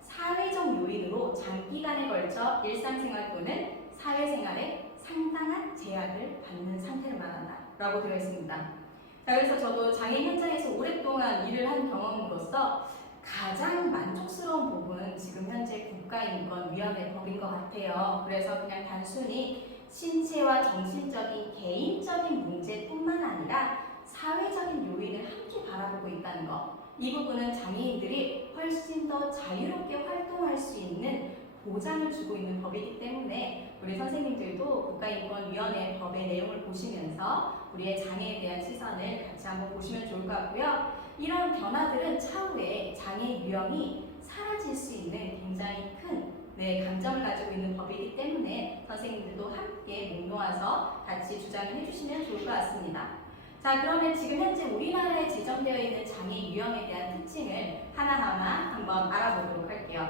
사회적 요인으로 장기간에 걸쳐 일상생활 또는 사회생활에 상당한 제약을 받는 상태를 말한다라고 되어 있습니다. 자, 그래서 저도 장애 현장에서 오랫동안 일을 한 경험으로서 가장 만족스러운 부분은 지금 현재 국가인권위원회 법인 것 같아요. 그래서 그냥 단순히 신체와 정신적인 개인적인 문제뿐만 아니라 사회적인 요인을 함께 바라보고 있다는 것. 이 부분은 장애인들이 훨씬 더 자유롭게 활동할 수 있는 보장을 주고 있는 법이기 때문에 우리 선생님들도 국가인권위원회 법의 내용을 보시면서 우리의 장애에 대한 시선을 같이 한번 보시면 좋을 것 같고요. 이런 변화들은 차후에 장애 유형이 사라질 수 있는 굉장히 큰 강점을 가지고 있는 법이기 때문에 선생님들도 함께 몸놓아서 같이 주장을 해주시면 좋을 것 같습니다. 자, 그러면 지금 현재 우리나라에 지정되어 있는 장애 유형에 대한 특징을 하나하나 한번 알아보도록 할게요.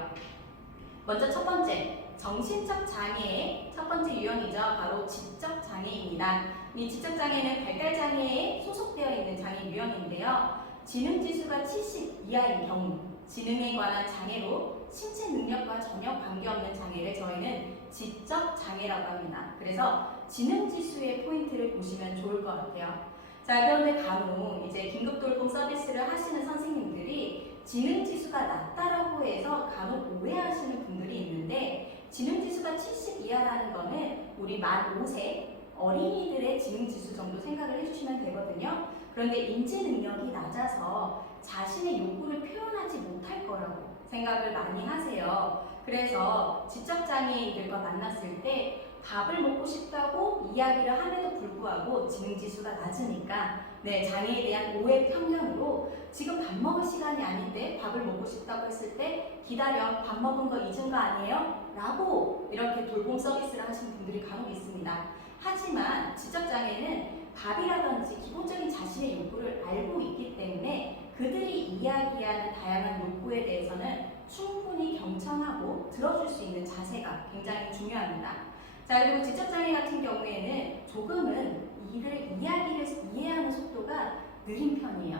먼저 첫 번째, 정신적 장애의 첫 번째 유형이죠. 바로 지적 장애입니다. 이 지적 장애는 발달 장애에 소속되어 있는 장애 유형인데요. 지능 지수가 70 이하인 경우, 지능에 관한 장애로 신체 능력과 전혀 관계없는 장애를 저희는 지적 장애라고 합니다. 그래서 지능 지수의 포인트를 보시면 좋을 것 같아요. 자, 그런데 간혹 이제 긴급 돌봄 서비스를 하시는 선생님들이 지능 지수가 낮다라고 해서 간혹 오해하시는 분들이 있는데, 지능 지수가 70 이하라는 거는 우리 만 5세 어린이들의 지능 지수 정도 생각을 해주시면 되거든요. 그런데 인지 능력이 낮아서 자신의 욕구를 표현하지 못할 거라고 생각을 많이 하세요. 그래서 지적 장애인들과 만났을 때 밥을 먹고 싶다고 이야기를 함에도 불구하고 지능 지수가 낮으니까 장애에 대한 오해 편견으로 지금 밥 먹을 시간이 아닌데 밥을 먹고 싶다고 했을 때 기다려, 밥 먹은 거 잊은 거 아니에요? 라고 이렇게 돌봄 서비스를 하시는 분들이 간혹 있습니다. 하지만 지적 장애는 밥이라든지 기본적인 자신의 욕구를 알고 있기 때문에 그들이 이야기하는 다양한 욕구에 대해서는 충분히 경청하고 들어줄 수 있는 자세가 굉장히 중요합니다. 자, 그리고 지적장애 같은 경우에는 조금은 이야기를 이해하는 속도가 느린 편이에요.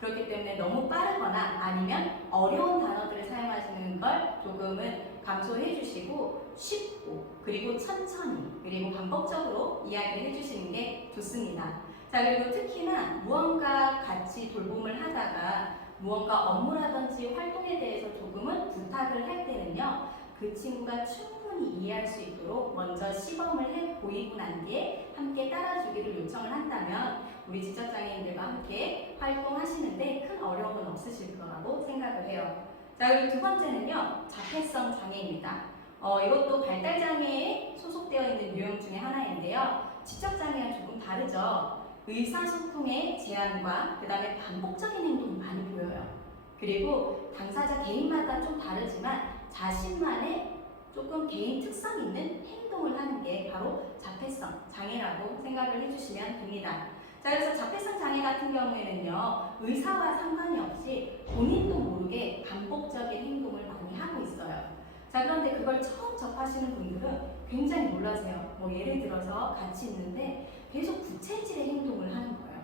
그렇기 때문에 너무 빠르거나 아니면 어려운 단어들을 사용하시는 걸 조금은 감소해 주시고 쉽고 그리고 천천히 그리고 반복적으로 이야기를 해주시는 게 좋습니다. 자, 그리고 특히나 무언가 같이 돌봄을 하다가 무언가 업무라든지 활동에 대해서 조금은 부탁을 할 때는요, 그 친구가 충분히 이해할 수 있도록 먼저 시범을 해 보이고 난 뒤에 함께 따라주기를 요청을 한다면 우리 지적장애인들과 함께 활동하시는데 큰 어려움은 없으실 거라고 생각을 해요. 자, 그리고 두 번째는요, 자폐성 장애입니다. 이것도 발달장애에 소속되어 있는 유형 중에 하나인데요. 지적장애와 조금 다르죠. 의사소통의 제한과 그 다음에 반복적인 행동이 많이 보여요. 그리고 당사자 개인마다 좀 다르지만 자신만의 조금 개인 특성 있는 행동을 하는 게 바로 자폐성 장애라고 생각을 해주시면 됩니다. 자, 그래서 자폐성 장애 같은 경우에는요, 의사와 상관이 없이 본인도 모르게 반복적인 행동을 많이 하고 있어요. 자, 그런데 그걸 처음 접하시는 분들은 굉장히 놀라세요. 뭐 예를 들어서 같이 있는데 계속 부채질의 행동을 하는 거예요.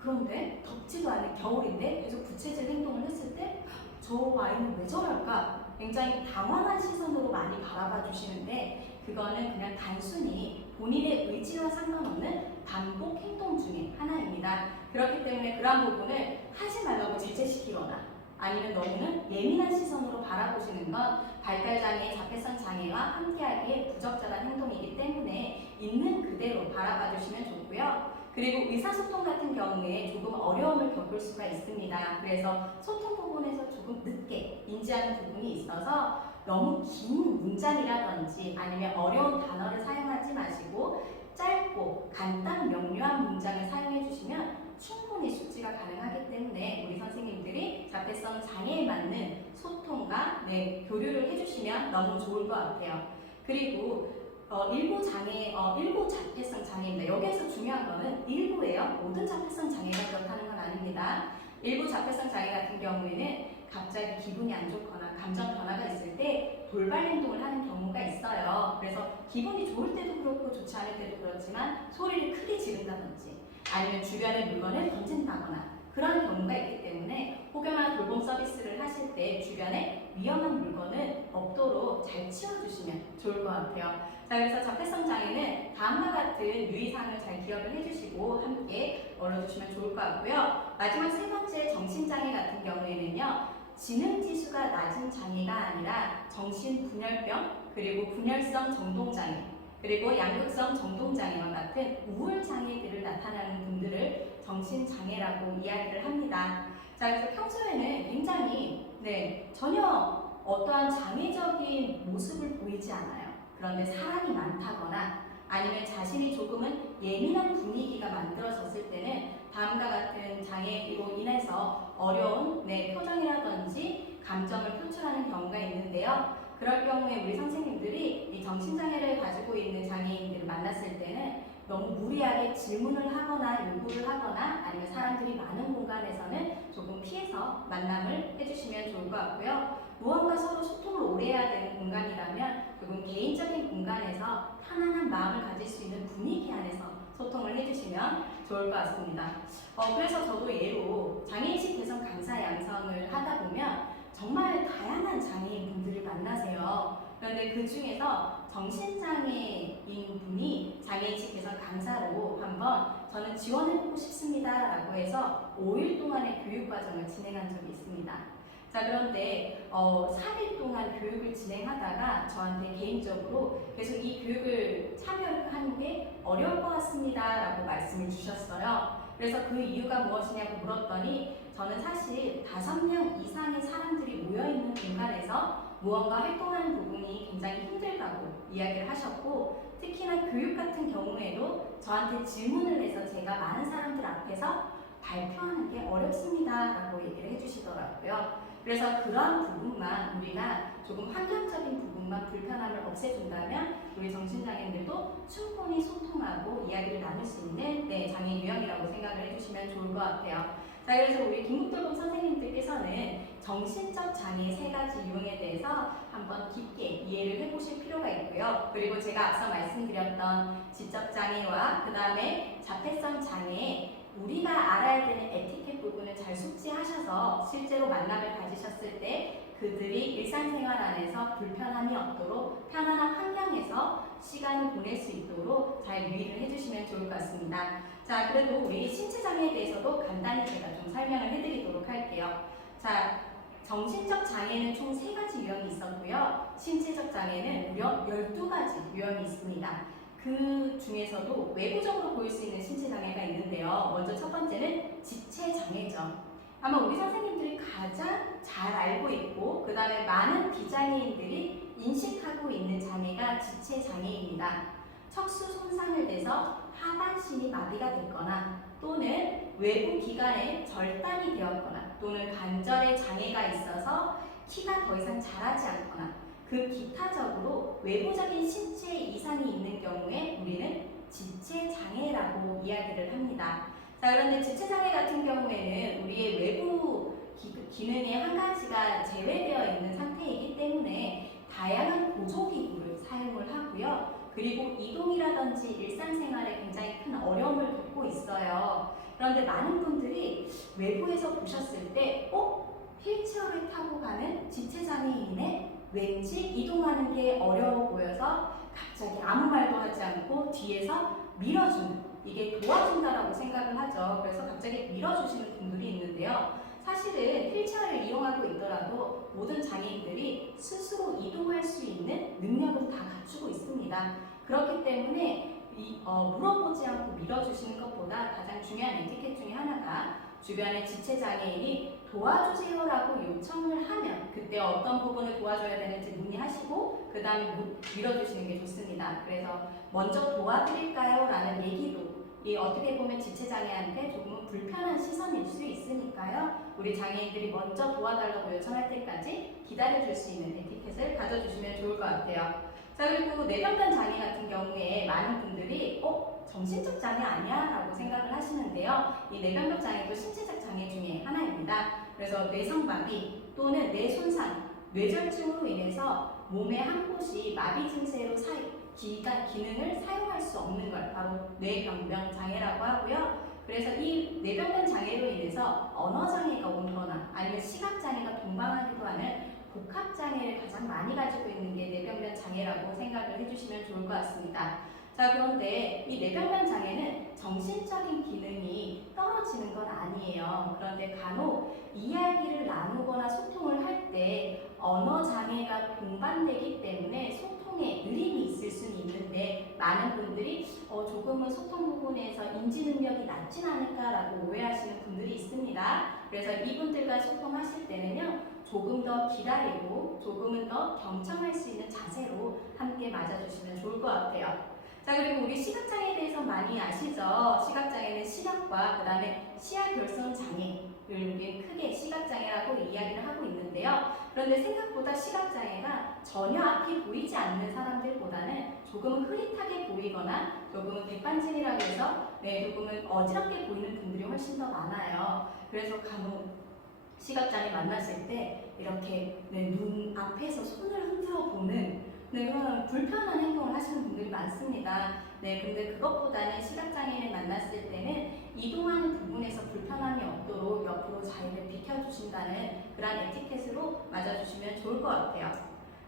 그런데 덥지도 않은 겨울인데 계속 부채질 행동을 했을 때 저 아이는 왜 저럴까? 굉장히 당황한 시선으로 많이 바라봐 주시는데 그거는 그냥 단순히 본인의 의지와 상관없는 반복 행동 중에 하나입니다. 그렇기 때문에 그러한 부분을 하지 말라고 제재시키거나 아니면 너무는 예민한 시선으로 바라보시는 건 발달장애, 자폐성 장애와 함께하기에 부적절한 행동이기 때문에 있는 그대로 바라봐 주시면 좋고요. 그리고 의사소통 같은 경우에 조금 어려움을 겪을 수가 있습니다. 그래서 소통 부분에서 조금 늦게 인지하는 부분이 있어서 너무 긴 문장이라든지 아니면 어려운 단어를 사용하지 마시고 짧고 간단 명료한 문장을 사용해 주시면 충분히 숙지가 가능하기 때문에 우리 선생님들이 자폐성 장애에 맞는 소통과 교류를 해주시면 너무 좋을 것 같아요. 그리고 일부 자폐성 장애입니다. 여기에서 중요한 거는 일부예요. 모든 자폐성 장애가 그렇다는 건 아닙니다. 일부 자폐성 장애 같은 경우에는 갑자기 기분이 안 좋거나 감정 변화가 있을 때 돌발 행동을 하는 경우가 있어요. 그래서 기분이 좋을 때도 그렇고 좋지 않을 때도 그렇지만 소리를 크게 지른다든지 아니면 주변에 물건을 던진다거나 그런 경우가 있기 때문에 혹여나 돌봄 서비스를 하실 때 주변에 위험한 물건은 없도록 잘 치워주시면 좋을 것 같아요. 자, 그래서 자폐성 장애는 다음과 같은 유의사항을 잘 기억을 해주시고 함께 얼어주시면 좋을 것 같고요. 마지막 세 번째 정신장애 같은 경우에는요, 지능지수가 낮은 장애가 아니라 정신분열병, 그리고 분열성 정동장애, 그리고 양극성 정동장애와 같은 우울장애들을 나타나는 분들을 정신장애라고 이야기를 합니다. 자, 그래서 평소에는 굉장히 전혀 어떠한 장애적인 모습을 보이지 않아요. 그런데 사람이 많다거나 아니면 자신이 조금은 예민한 분위기가 만들어졌을 때는 다음과 같은 장애로 인해서 어려운 표정이라든지 감정을 표출하는 경우가 있는데요. 그럴 경우에 우리 선생님들이 이 정신장애를 가지고 있는 장애인들을 만났을 때는 너무 무리하게 질문을 하거나 요구를 하거나 아니면 사람들이 많은 공간에서는 조금 피해서 만남을 해주시면 좋을 것 같고요. 무언가 서로 소통을 오래 해야 되는 공간이라면 조금 개인적인 공간에서 편안한 마음을 가질 수 있는 분위기 안에서 소통을 해주시면 좋을 것 같습니다. 그래서 저도 예로 장애인식 개선 강사 양성을 하다 보면 정말 다양한 장애인 분들을 만나세요. 그런데 그 중에서 정신장애인 분이 장애인식 개선 강사로 한번 저는 지원해보고 싶습니다 라고 해서 5일 동안의 교육과정을 진행한 적이 있습니다. 자, 그런데 3일 동안 교육을 진행하다가 저한테 개인적으로 계속 이 교육을 참여하는 게 어려울 것 같습니다 라고 말씀을 주셨어요. 그래서 그 이유가 무엇이냐고 물었더니 저는 사실 5명 이상의 사람들이 모여있는 공간에서 무언가 활동하는 부분이 굉장히 힘들다고 이야기를 하셨고 특히나 교육 같은 경우에도 저한테 질문을 해서 제가 많은 사람들 앞에서 발표하는 게 어렵습니다 라고 얘기를 해주시더라고요. 그래서 그러한 부분만 우리가 조금 환경적인 부분만 불편함을 없애준다면 우리 정신장애인들도 충분히 소통하고 이야기를 나눌 수 있는 장애 유형이라고 생각을 해주시면 좋을 것 같아요. 자, 그래서 우리 김국돌봄 선생님들께서는 정신적 장애 3가지 유형에 대해서 한번 깊게 이해를 해보실 필요가 있고요. 그리고 제가 앞서 말씀드렸던 지적장애와 그 다음에 자폐성 장애 우리가 알아야 되는 에티켓 부분을 잘 숙지하셔서 실제로 만남을 가지셨을 때 그들이 일상생활 안에서 불편함이 없도록 편안한 환경에서 시간을 보낼 수 있도록 잘 유의를 해주시면 좋을 것 같습니다. 자, 그래도 우리 신체장애에 대해서도 간단히 제가 좀 설명을 해드리도록 할게요. 자, 정신적 장애는 총 3가지 유형이 있었고요. 신체적 장애는 무려 12가지 유형이 있습니다. 그 중에서도 외부적으로 보일 수 있는 신체장애가 있는데요. 먼저 첫 번째는 지체장애죠. 아마 우리 선생님들이 가장 잘 알고 있고 그 다음에 많은 비장애인들이 인식하고 있는 장애가 지체장애입니다. 척수 손상을 내서 하반신이 마비가 됐거나 또는 외부 기관에 절단이 되었거나 또는 관절에 장애가 있어서 키가 더 이상 자라지 않거나 그 기타적으로 외부적인 신체 이상이 있는 경우에 우리는 지체장애라고 이야기를 합니다. 자, 그런데 지체장애 같은 경우에는 우리의 외부 기능의 한 가지가 제외되어 있는 상태이기 때문에 다양한 보조기구를 사용을 하고요. 그리고 이동이라든지 일상생활에 굉장히 큰 어려움을 겪고 있어요. 그런데 많은 분들이 외부에서 보셨을 때 휠체어를 타고 가는 지체장애인이네? 왠지 이동하는 게 어려워 보여서 갑자기 아무 말도 하지 않고 뒤에서 밀어주는, 이게 도와준다라고 생각을 하죠. 그래서 갑자기 밀어주시는 분들이 있는데요. 사실은 휠체어를 이용하고 있더라도 모든 장애인들이 스스로 이동할 수 있는 능력은 다 갖추고 있습니다. 그렇기 때문에 물어보지 않고 밀어주시는 것보다 가장 중요한 에티켓 중에 하나가 주변의 지체장애인이 도와주세요라고 요청을 하면 그때 어떤 부분을 도와줘야 되는지 문의하시고 그 다음에 밀어주시는 게 좋습니다. 그래서 먼저 도와드릴까요? 라는 얘기도 어떻게 보면 지체장애한테 조금은 불편한 시선일 수 있으니까요. 우리 장애인들이 먼저 도와달라고 요청할 때까지 기다려줄 수 있는 에티켓을 가져주시면 좋을 것 같아요. 자, 그리고 뇌병변 장애 같은 경우에 많은 분들이 정신적 장애 아니야? 라고 생각을 하시는데요. 이 뇌병변 장애도 신체적 장애 중에 하나입니다. 그래서 뇌성마비 또는 뇌손상, 뇌졸중으로 인해서 몸의 한 곳이 마비 증세로 기능을 사용할 수 없는 걸 바로 뇌병변 장애라고 하고요. 그래서 이 뇌병변 장애로 인해서 언어 장애가 오거나 아니면 시각 장애가 동반하기도 하는 복합 장애를 가장 많이 가지고 있는 게 뇌병변 장애라고 생각을 해주시면 좋을 것 같습니다. 자, 그런데 이 뇌병변 장애는 정신적인 기능이 떨어지는 건 아니에요. 그런데 간혹 이야기를 나누거나 소통을 할 때 언어 장애가 동반되기 때문에 소통에 느림이 있을 수는 있는데 많은 분들이 조금은 소통 부분에서 인지 능력이 낮진 않을까라고 오해하시는 분들이 있습니다. 그래서 이분들과 소통하실 때는요. 조금 더 기다리고 조금은 더 경청할 수 있는 자세로 함께 맞아주시면 좋을 것 같아요. 자, 그리고 우리 시각장애에 대해서 많이 아시죠? 시각장애는 시각과 그 다음에 시야결손 장애를 우리 크게 시각장애라고 이야기를 하고 있는데요. 그런데 생각보다 시각장애가 전혀 앞이 보이지 않는 사람들보다는 조금은 흐릿하게 보이거나 조금은 백반증이라고 해서 조금은 어지럽게 보이는 분들이 훨씬 더 많아요. 그래서 간혹 시각장애 만났을 때 이렇게 눈 앞에서 손을 흔들어 보는 그런 불편한 행동을 하시는 분들이 많습니다. 근데 그것보다는 시각장애인을 만났을 때는 이동하는 부분에서 불편함이 없도록 옆으로 자리를 비켜주신다는 그런 에티켓으로 맞아주시면 좋을 것 같아요.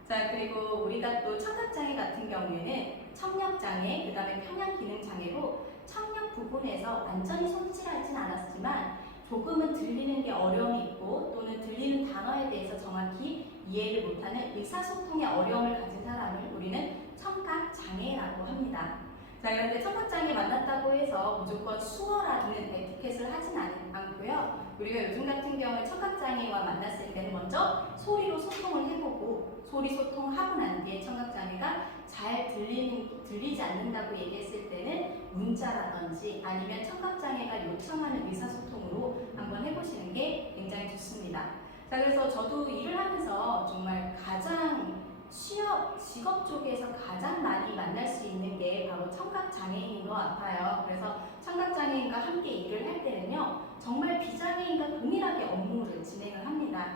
자, 그리고 우리가 또 청각장애 같은 경우에는 청력장애, 그 다음에 평형기능장애로 청력 부분에서 완전히 손실하진 않았지만 조금은 들리는 게 어려움이 있고 또는 들리는 단어에 대해서 정확히 이해를 못하는 의사소통의 어려움을 가진 사람을 우리는 청각장애라고 합니다. 자, 그런데 청각장애 만났다고 해서 무조건 수어라는 에티켓을 하진 않고요. 우리가 요즘 같은 경우에 청각장애와 만났을 때는 먼저 소리로 소통을 해보고 소리 소통하고 난 뒤에 청각장애가 잘 들리지 않는다고 얘기했을 때는 문자라든지 아니면 청각장애가 요청하는 의사소통으로 한번 해보시는 게 굉장히 좋습니다. 자, 그래서 저도 일을 하면서 정말 가장 직업 쪽에서 가장 많이 만날 수 있는 게 바로 청각장애인인 것 같아요. 그래서 청각장애인과 함께 일을 할 때는요, 정말 비장애인과 동일하게 업무를 진행을 합니다.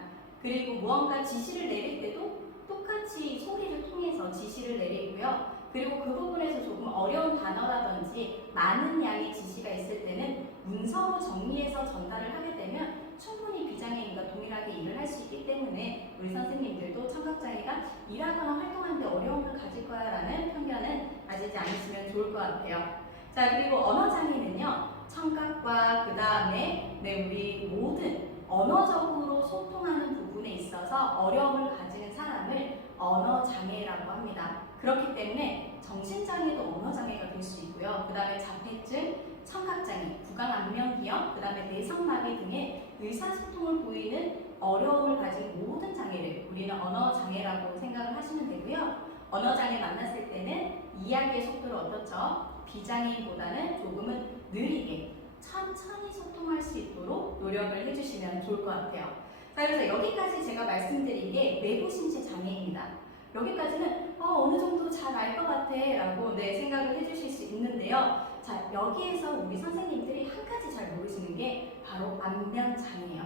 그리고 무언가 지시를 내릴 때도 똑같이 소리를 통해서 지시를 내리고요. 그리고 그 부분에서 조금 어려운 단어라든지 많은 양의 지시가 있을 때는 문서로 정리해서 전달을 하게 되면 충분히 비장애인과 동일하게 일을 할 수 있기 때문에 우리 선생님들도 청각장애가 일하거나 활동하는데 어려움을 가질 거야 라는 편견은 가지지 않으시면 좋을 것 같아요. 자, 그리고 언어장애는요, 청각과 그 다음에 우리 모든 언어적으로 소통하는 부분에 있어서 어려움을 가지는 사람을 언어장애라고 합니다. 그렇기 때문에 정신장애도 언어장애가 될 수 있고요. 그 다음에 자폐증, 청각장애, 구강안면기형, 그 다음에 뇌성마비 등의 의사소통을 보이는 어려움을 가진 모든 장애를 우리는 언어장애라고 생각을 하시면 되고요. 언어장애 만났을 때는 이야기의 속도를 어떻죠? 비장애인보다는 조금은 느리게 천천히 소통할 수 있도록 노력을 해주시면 좋을 것 같아요. 자, 그래서 여기까지 제가 말씀드린 게 외부 신체 장애입니다. 여기까지는 어느 정도 잘 알 것 같아 라고 생각을 해주실 수 있는데요. 자, 여기에서 우리 선생님들이 한 가지 잘 모르시는 게 바로 안면장애예요.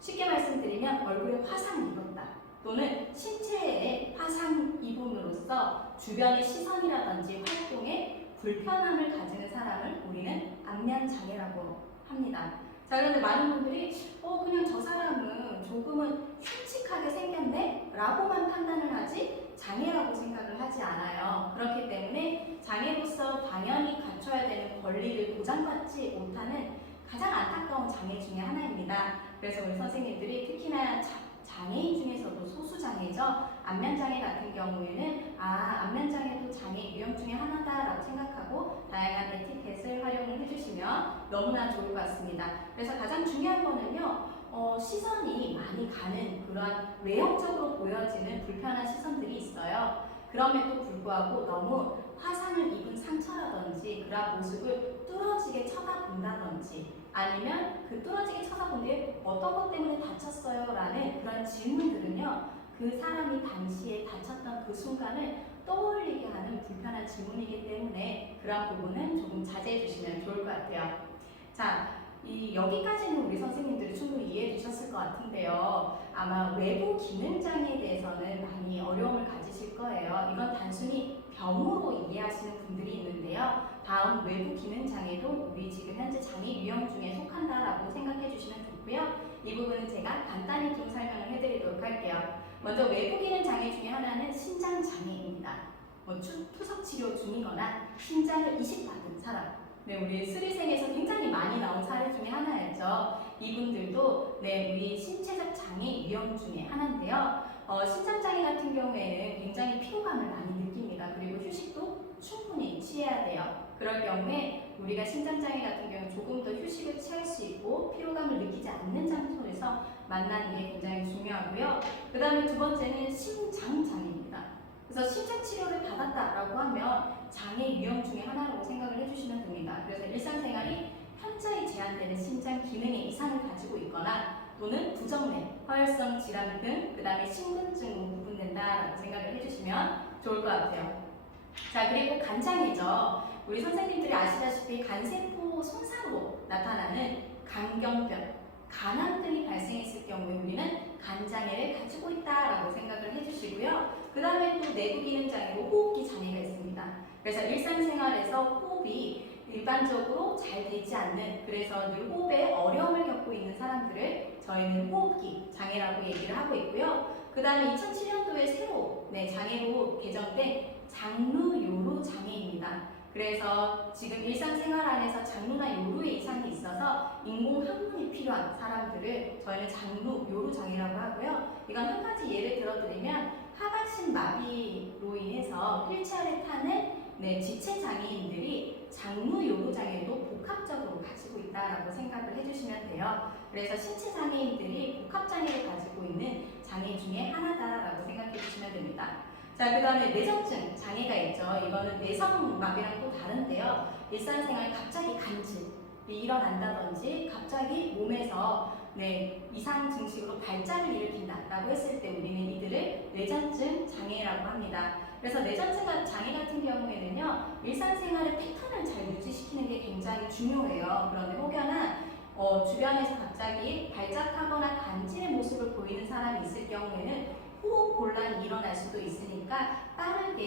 쉽게 말씀드리면 얼굴에 화상 입었다 또는 신체에 화상 입음으로써 주변의 시선이라든지 활동에 불편함을 가지는 사람을 우리는 안면장애라고 합니다. 자, 그런데 많은 분들이 그냥 저 사람은 조금은 흉측하게 생겼네? 라고만 판단을 하지 장애라고 생각을 하지 않아요. 그렇기 때문에 장애로서 당연히 갖춰야 되는 권리를 보장받지 못하는 가장 안타까운 장애 중에 하나입니다. 그래서 우리 선생님들이 특히나 장애인 중에서도 소수장애죠. 안면장애 같은 경우에는 안면장애도 장애 유형 중에 하나다라고 생각하고 다양한 에티켓을 활용을 해주시면 너무나 좋을 것 같습니다. 그래서 가장 중요한 거는요. 시선이 많이 가는 그러한 외형적으로 보여지는 불편한 시선들이 있어요. 그럼에도 불구하고 너무 화상을 입은 상처라든지 그런 모습을 뚫어지게 쳐다본다든지 아니면 그 뚫어지게 쳐다본 뒤에 어떤 것 때문에 다쳤어요? 라는 그런 질문들은요. 그 사람이 당시에 다쳤던 그 순간을 떠올리게 하는 불편한 질문이기 때문에 그런 부분은 조금 자제해 주시면 좋을 것 같아요. 자, 여기까지는 우리 선생님들이 충분히 이해해 주셨을 것 같은데요. 아마 외부 기능장애에 대해서는 많이 어려움을 가지실 거예요. 이건 단순히 병으로 이해하시는 분들이 있는데요. 다음 외부 기능장애도 우리 지금 현재 장애 유형 중에 속한다라고 생각해 주시면 좋고요. 이 부분은 제가 간단히 좀 설명을 해드리도록 할게요. 먼저 외부 기능장애 중에 하나는 신장장애입니다. 투석 치료 중이거나 신장을 이식받은 사람. 우리 스리생에서 굉장히 많이 나온 사례 중에 하나였죠. 이분들도 우리 신체적 장애 유형 중에 하나인데요. 신장장애 같은 경우에는 굉장히 피로감을 많이 느낍니다. 그리고 휴식도 충분히 취해야 돼요. 그럴 경우에 우리가 신장장애 같은 경우 조금 더 휴식을 취할 수 있고 피로감을 느끼지 않는 장소에서 만나는 게 굉장히 중요하고요. 그 다음에 두 번째는 심장장애입니다. 그래서 심장치료를 받았다라고 하면 장애 유형 중에 하나라고 생각을 해주시면 됩니다. 그래서 일상생활이 현저히 제한되는 심장 기능에 이상을 가지고 있거나 또는 부정맥, 허혈성 질환 등 그 다음에 심근증으로 구분된다라고 생각을 해주시면 좋을 것 같아요. 자, 그리고 간장애죠. 우리 선생님들이 아시다시피 간세포 손상으로 나타나는 간경변, 간암 등이 발생했을 경우에 우리는 간장애를 가지고 있다라고 생각을 해주시고요. 그 다음에 또 내부 기능 장애로 호흡기 장애가 있습니다. 그래서 일상생활에서 호흡이 일반적으로 잘 되지 않는, 그래서 늘 호흡에 어려움을 겪고 있는 사람들을 저희는 호흡기 장애라고 얘기를 하고 있고요. 그 다음에 2007년도에 새로 장애로 개정된 장루-요루 장애입니다. 그래서 지금 일상생활 안에서 장루나 요루의 이상이 있어서 인공 항문이 필요한 사람들을 저희는 장루-요루 장애라고 하고요. 이건 한 가지 예를 들어드리면 하반신 마비로 인해서 휠체어를 타는 지체 장애인들이 장루-요루 장애도 복합적으로 가지고 있다라고 생각을 해주시면 돼요. 그래서 신체 장애인들이 복합 장애를 가지고 있는 장애 중에 하나다라고 생각해 주시면 됩니다. 자, 그 다음에 뇌전증 장애가 있죠. 이거는 내성마비랑 또 다른데요. 일상생활에 갑자기 간질이 일어난다든지 갑자기 몸에서 이상 증식으로 발작을 일으킨다라고 했을 때 우리는 이들을 뇌전증 장애라고 합니다. 그래서 뇌전증 장애 같은 경우에는요, 일상생활의 패턴을 잘 유지시키는 게 굉장히 중요해요. 그런데 혹여나 주변에서 갑자기 발작하거나 간질의 모습을 보이는 사람이 있을 경우에는 호흡 곤란이 일어날 수도 있으니까 빠르게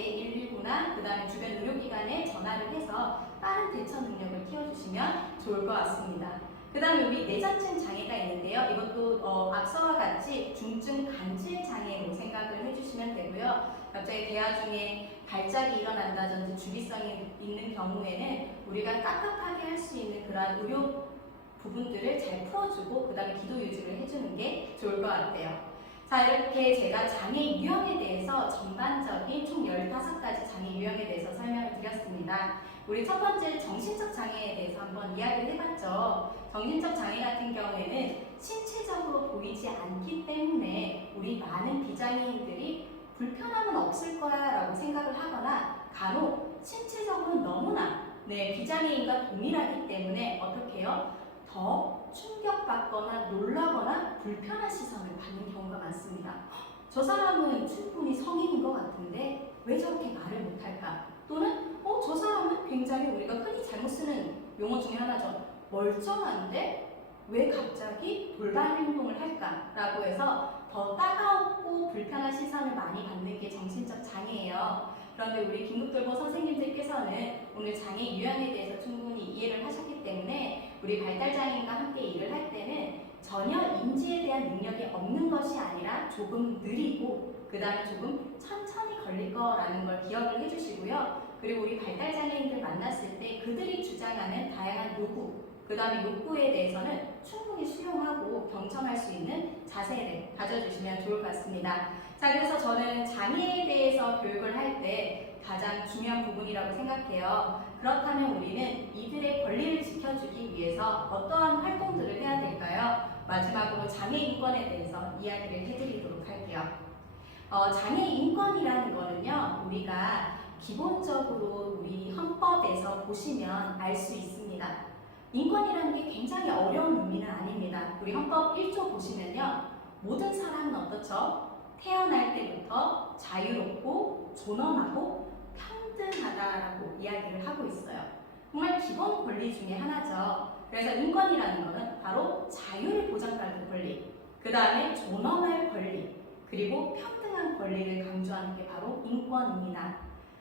119나 그 다음에 주변 의료기관에 전화를 해서 빠른 대처 능력을 키워주시면 좋을 것 같습니다. 그 다음에 우리 뇌전증 장애가 있는데요. 이것도 앞서와 같이 중증 간질 장애로 생각을 해주시면 되고요. 갑자기 대화 중에 발작이 일어난다든지 주기성이 있는 경우에는 우리가 깝깝하게 할 수 있는 그러한 의료 부분들을 잘 풀어주고 그 다음에 기도 유지를 해주는 게 좋을 것 같아요. 자, 이렇게 제가 장애 유형에 대해서 전반적인 총 15가지 장애 유형에 대해서 설명을 드렸습니다. 우리 첫 번째 정신적 장애에 대해서 한번 이야기를 해봤죠. 정신적 장애 같은 경우에는 신체적으로 보이지 않기 때문에 우리 많은 비장애인들이 불편함은 없을 거야 라고 생각을 하거나 간혹 신체적으로 너무나 비장애인과 동일하기 때문에 어떻게 해요? 더 충격받거나 놀라거나 불편한 시선을 받는 경우가 많습니다. 저 사람은 충분히 성인인 것 같은데 왜 저렇게 말을 못할까? 또는 저 사람은 굉장히 우리가 흔히 잘못 쓰는 용어 중에 하나죠. 멀쩡한데 왜 갑자기 돌발 행동을 할까? 라고 해서 더 따가웠고 불편한 시선을 많이 받는 게 정신적 장애예요. 그런데 우리 긴급돌봄 선생님들께서는 오늘 장애 유형에 대해서 충분히 이해를 하셨기 때문에 우리 발달장애인과 함께 일을 할 때는 전혀 인지에 대한 능력이 없는 것이 아니라 조금 느리고 그 다음에 조금 천천히 걸릴 거라는 걸 기억을 해주시고요. 그리고 우리 발달장애인들 만났을 때 그들이 주장하는 다양한 요구, 그 다음에 욕구에 대해서는 충분히 수용하고 경청할 수 있는 자세를 가져주시면 좋을 것 같습니다. 자, 그래서 저는 장애에 대해서 교육을 할 때 가장 중요한 부분이라고 생각해요. 그렇다면 우리는 이들의 권리를 지켜주기 위해서 어떠한 활동들을 해야 될까요? 마지막으로 장애 인권에 대해서 이야기를 해드리도록 할게요. 장애 인권이라는 거는요, 우리가 기본적으로 우리 헌법에서 보시면 알 수 있습니다. 인권이라는 게 굉장히 어려운 의미는 아닙니다. 우리 헌법 1조 보시면요, 모든 사람은 어떻죠? 태어날 때부터 자유롭고 존엄하고 평등하다라고 이야기를 하고 있어요. 정말 기본 권리 중에 하나죠. 그래서 인권이라는 것은 바로 자유를 보장받는 권리, 그 다음에 존엄할 권리, 그리고 평등한 권리를 강조하는 게 바로 인권입니다.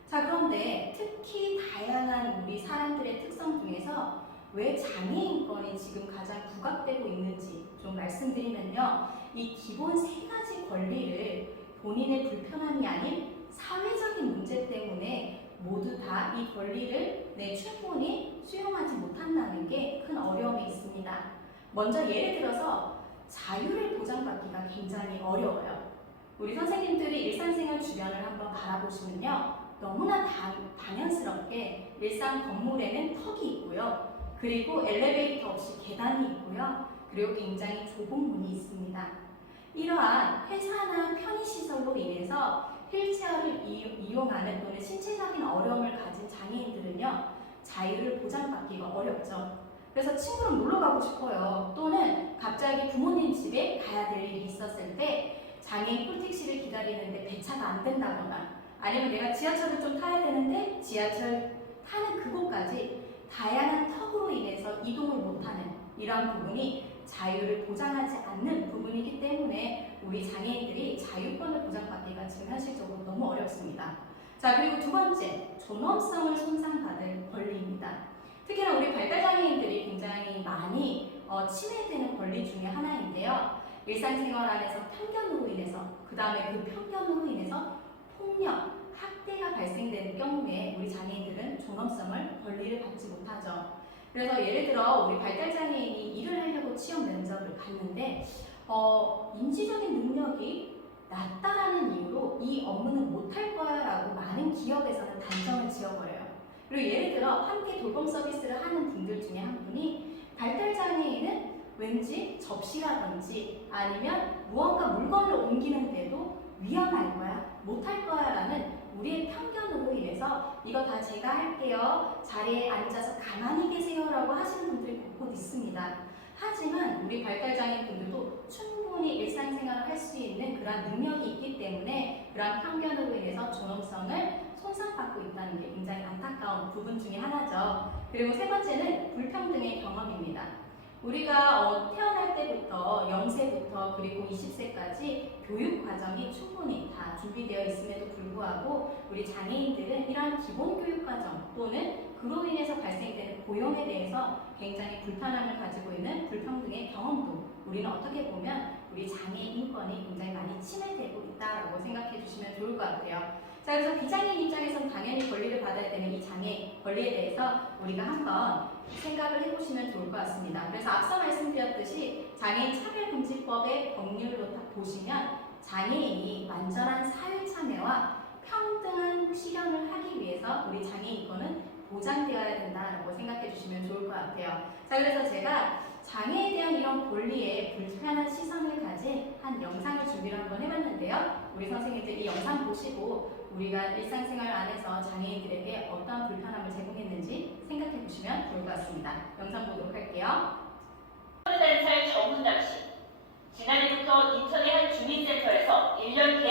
자, 그런데 특히 다양한 우리 사람들의 특성 중에서 왜 장애인권이 지금 가장 부각되고 있는지 좀 말씀드리면요. 이 기본 세 가지 권리를 본인의 불편함이 아닌 사회적인 문제 때문에 모두 다 이 권리를 충분히 수용하지 못한다는 게 큰 어려움이 있습니다. 먼저 예를 들어서 자유를 보장받기가 굉장히 어려워요. 우리 선생님들이 일상생활 주변을 한번 바라보시면요. 너무나 당연스럽게 일상 건물에는 턱이 있고요. 그리고 엘리베이터 없이 계단이 있고요. 그리고 굉장히 좁은 문이 있습니다. 이러한 회사나 편의시설로 인해서 휠체어를 이용하는 또는 신체적인 어려움을 가진 장애인들은요, 자유를 보장받기가 어렵죠. 그래서 친구랑 놀러 가고 싶어요. 또는 갑자기 부모님 집에 가야 될 일이 있었을 때 장애인 콜택시를 기다리는데 배차가 안 된다거나 아니면 내가 지하철을 좀 타야 되는데 지하철 타는 그곳까지 다양한 턱으로 인해서 이동을 못하는 이러한 부분이 자유를 보장하지 않는 부분이기 때문에 우리 장애인들이 자유권을 보장받기가 지금 현실적으로 너무 어렵습니다. 자, 그리고 두 번째, 존엄성을 손상받을 권리입니다. 특히나 우리 발달장애인들이 굉장히 많이 침해되는 권리 중에 하나인데요. 일상생활 안에서 편견으로 인해서, 그 다음에 그 편견으로 인해서 폭력, 학대가 발생되는 경우에 우리 장애인들은 존엄성을 권리를 받지 못하죠. 그래서 예를 들어 우리 발달장애인이 일을 하려고 취업 면접을 갔는데 인지적인 능력이 낮다라는 이유로 이 업무는 못할 거야 라고 많은 기업에서는 단정을 지어버려요. 그리고 예를 들어 함께 돌봄 서비스를 하는 분들 중에 한 분이 발달장애인은 왠지 접시라든지 아니면 무언가 물건을 옮기는데도 위험할 거야, 못할 거야 라는 우리의 편견으로 인해서 이거 다 제가 할게요, 자리에 앉아서 가만히 계세요 라고 하시는 분들이 곳곳 있습니다. 하지만 우리 발달장애 분들도 충분히 일상생활을 할 수 있는 그런 능력이 있기 때문에 그런 편견으로 인해서 존엄성을 손상받고 있다는 게 굉장히 안타까운 부분 중에 하나죠. 그리고 세 번째는 불평등의 경험입니다. 우리가 태어날 때부터 0세부터 그리고 20세까지 교육 과정이 충분히 다 준비되어 있음에도 불구하고 우리 장애인들은 이러한 기본 교육 과정 또는 그로 인해서 발생되는 고용에 대해서 굉장히 불편함을 가지고 있는 불평등의 경험도 우리는 어떻게 보면 우리 장애인 인권이 굉장히 많이 침해되고 있다라고 생각해 주시면 좋을 것 같아요. 자, 그래서 비장애인 입장에서는 당연히 권리를 받아야 되는 이 장애 권리에 대해서 우리가 한번 생각을 해보시면 좋을 것 같습니다. 그래서 앞서 말씀드렸듯이 장애인 차별금지법의 법률로 딱 보시면 장애인이 완전한 사회 참여와 평등한 실현을 하기 위해서 우리 장애인 인권은 보장되어야 된다라고 생각해 주시면 좋을 것 같아요. 자, 그래서 제가 장애에 대한 이런 권리에 불편한 시선을 가진 한 영상을 준비를 한번 해봤는데요. 우리 선생님들 이 영상 보시고 우리가 일상생활 안에서 장애인들에게 어떤 불편함을 제공했는지 생각해 보시면 좋을 것 같습니다. 영상 보도록 할게요. 30살 정훈남 씨. 지난해부터 인천의 한 주민센터에서 1년 계약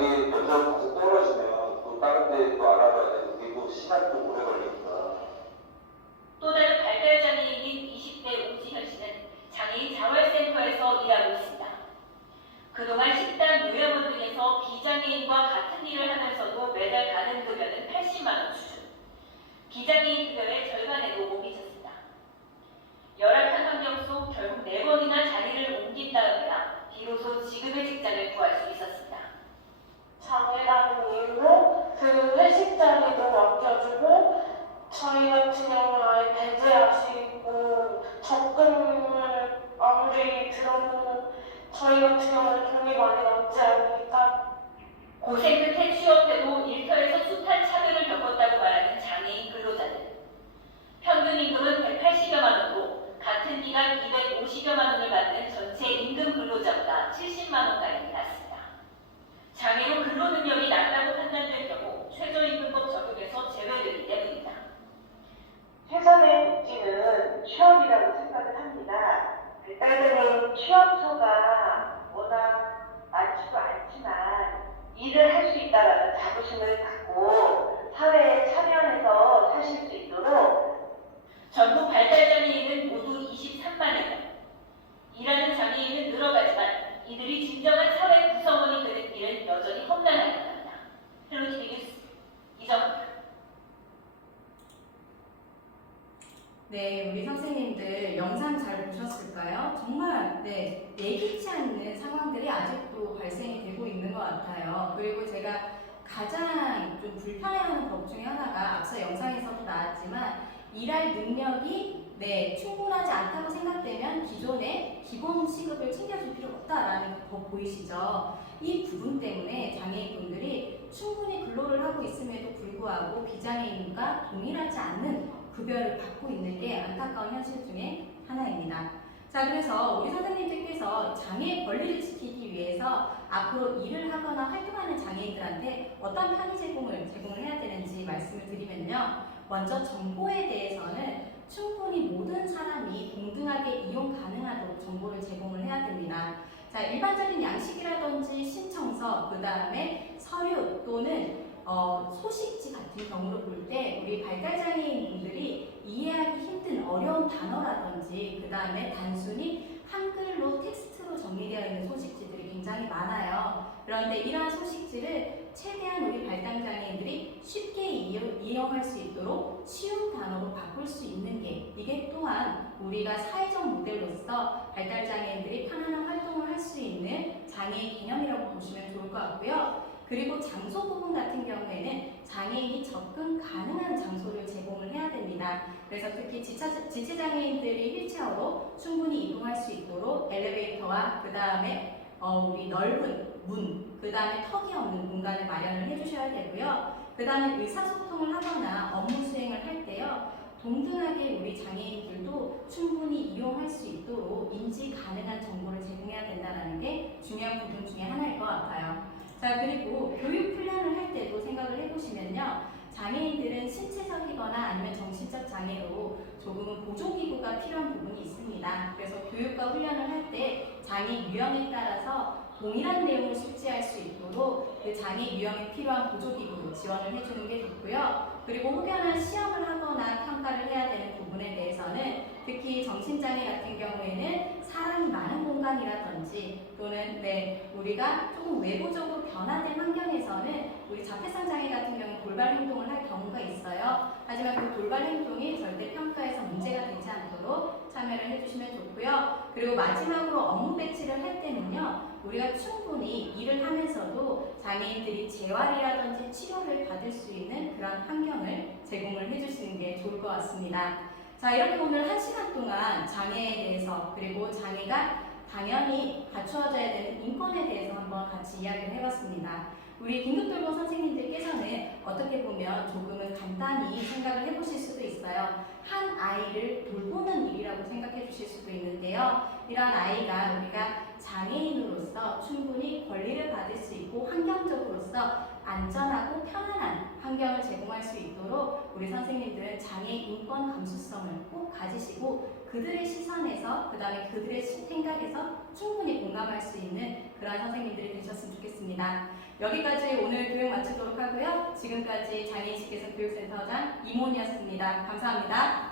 만약에 여자가 계속 떨어지면 또 다른 데 또 알아봐야 되고 그게 또 시간이 좀 오래 걸리니까. 또 다른 발달장애인인 20대 오지현 씨는 장애인 자활센터에서 일하고 있습니다. 그동안 식당, 요양원 등에서 비장애인과 같은 일을 하면서도 매달 받은 급여는 80만 원 수준. 비장애인 급여의 절반에도 못 미쳤습니다. 열악한 환경 속 결국 4번이나 자리를 옮긴 다음에야 비로소 지금의 직장을 구할 수 있었습니다. 장애라는 이유로 그 회식 자리도 맡겨주고 저희 같은 경우는 아예 배제하시고 적금을 아무리 들어도 저희 같은 경우는 돈이 많이 남지 않으니까 고생 끝에 취업해도 일터에서 숱한 차별을 겪었다고 말하는 장애인 근로자들. 평균 임금은 180여만 원으로 같은 기간 250여만 원을 받는 전체 임금 근로자보다 70만 원가량이 낮습니다. 장애로 근로 능력이 낮다고 판단될 경우 최저임금법 적용에서 제외되기 때문입니다. 최선의 복지는 취업이라고 생각을 합니다. 발달장애인 취업처가 워낙 많지도 않지만 일을 할 수 있다는 자부심을 갖고 사회에 참여해서 사실 수 있도록 전국 발달장애인은 모두 23만여 명. 일하는 장애인은 늘어가지만 이들이 진정한 사회 구성원이 되는 길은 여전히 험난하게 합니다. 헬로티비 뉴스 이정입니다. 네, 우리 선생님들 영상 잘 보셨을까요? 정말 예기치 않는 상황들이 아직도 발생이 되고 있는 것 같아요. 그리고 제가 가장 좀 불편해하는 것 중에 하나가 앞서 영상에서도 나왔지만 일할 능력이 충분하지 않다고 생각되면 기존의 기본 시급을 챙겨줄 필요 없다라는 거 보이시죠? 이 부분 때문에 장애인분들이 충분히 근로를 하고 있음에도 불구하고 비장애인과 동일하지 않는 급여를 받고 있는 게 안타까운 현실 중에 하나입니다. 자, 그래서 우리 선생님들께서 장애의 권리를 지키기 위해서 앞으로 일을 하거나 활동하는 장애인들한테 어떤 편의 제공을 해야 되는지 말씀을 드리면요. 먼저 정보에 대해서는 충분히 모든 사람이 동등하게 이용 가능하도록 정보를 제공을 해야 됩니다. 자, 일반적인 양식이라든지 신청서, 그 다음에 서류 또는 소식지 같은 경우를 볼 때 우리 발달장애인 분들이 이해하기 힘든 어려운 단어라든지 그 다음에 단순히 한글로 텍스트로 정리되어 있는 소식지들이 굉장히 많아요. 그런데 이러한 소식지를 최대한 우리 발달장애인들이 쉽게 이용할 수 있도록 쉬운 단어로 바꿀 수 있는 게 이게 또한 우리가 사회적 모델로서 발달장애인들이 편안한 활동을 할 수 있는 장애의 개념이라고 보시면 좋을 것 같고요. 그리고 장소 부분 같은 경우에는 장애인이 접근 가능한 장소를 제공을 해야 됩니다. 그래서 특히 지체장애인들이 휠체어로 충분히 이동할 수 있도록 엘리베이터와 그 다음에 우리 넓은 문, 그 다음에 턱이 없는 공간을 마련을 해주셔야 되고요. 그 다음에 의사소통을 하거나 업무 수행을 할 때요. 동등하게 우리 장애인들도 충분히 이용할 수 있도록 인지 가능한 정보를 제공해야 된다는 게 중요한 부분 중에 하나일 것 같아요. 자, 그리고 교육 훈련을 할 때도 생각을 해보시면요. 장애인들은 신체적이거나 아니면 정신적 장애로 조금은 보조기구가 필요한 부분이 있습니다. 그래서 교육과 훈련을 할 때 장애 유형에 따라서 동일한 내용을 숙지할 수 있도록 그 장애 유형에 필요한 보조기구로 지원을 해주는 게 좋고요. 그리고 혹여나 시험을 하거나 평가를 해야 되는 부분에 대해서는 특히 정신장애 같은 경우에는 사람이 많은 공간이라든지 또는 우리가 조금 외부적으로 변화된 환경에서는 우리 자폐성 장애 같은 경우는 돌발 행동을 할 경우가 있어요. 하지만 그 돌발 행동이 절대 평가에서 문제가 되지 않도록 참여를 해주시면 좋고요. 그리고 마지막으로 업무 배치를 할 때는요. 우리가 충분히 일을 하면서도 장애인들이 재활이라든지 치료를 받을 수 있는 그런 환경을 제공을 해주시는 게 좋을 것 같습니다. 자, 이렇게 오늘 1시간 동안 장애에 대해서 그리고 장애가 당연히 갖추어져야 되는 인권에 대해서 한번 같이 이야기를 해봤습니다. 우리 긴급돌봄 선생님들께서는 어떻게 보면 조금은 간단히 생각을 해보실 수도 있어요. 한 아이를 돌보는 일이라고 생각해 주실 수도 있는데요. 이러한 아이가 우리가 장애인으로서 충분히 권리를 받을 수 있고 환경적으로서 안전하고 편안한 환경을 제공할 수 있도록 우리 선생님들은 장애 인권 감수성을 꼭 가지시고 그들의 시선에서 그 다음에 그들의 생각에서 충분히 공감할 수 있는 그런 선생님들이 되셨으면 좋겠습니다. 여기까지 오늘 교육 마치도록 하고요. 지금까지 장애인식개선 교육센터장 이모은이었습니다. 감사합니다.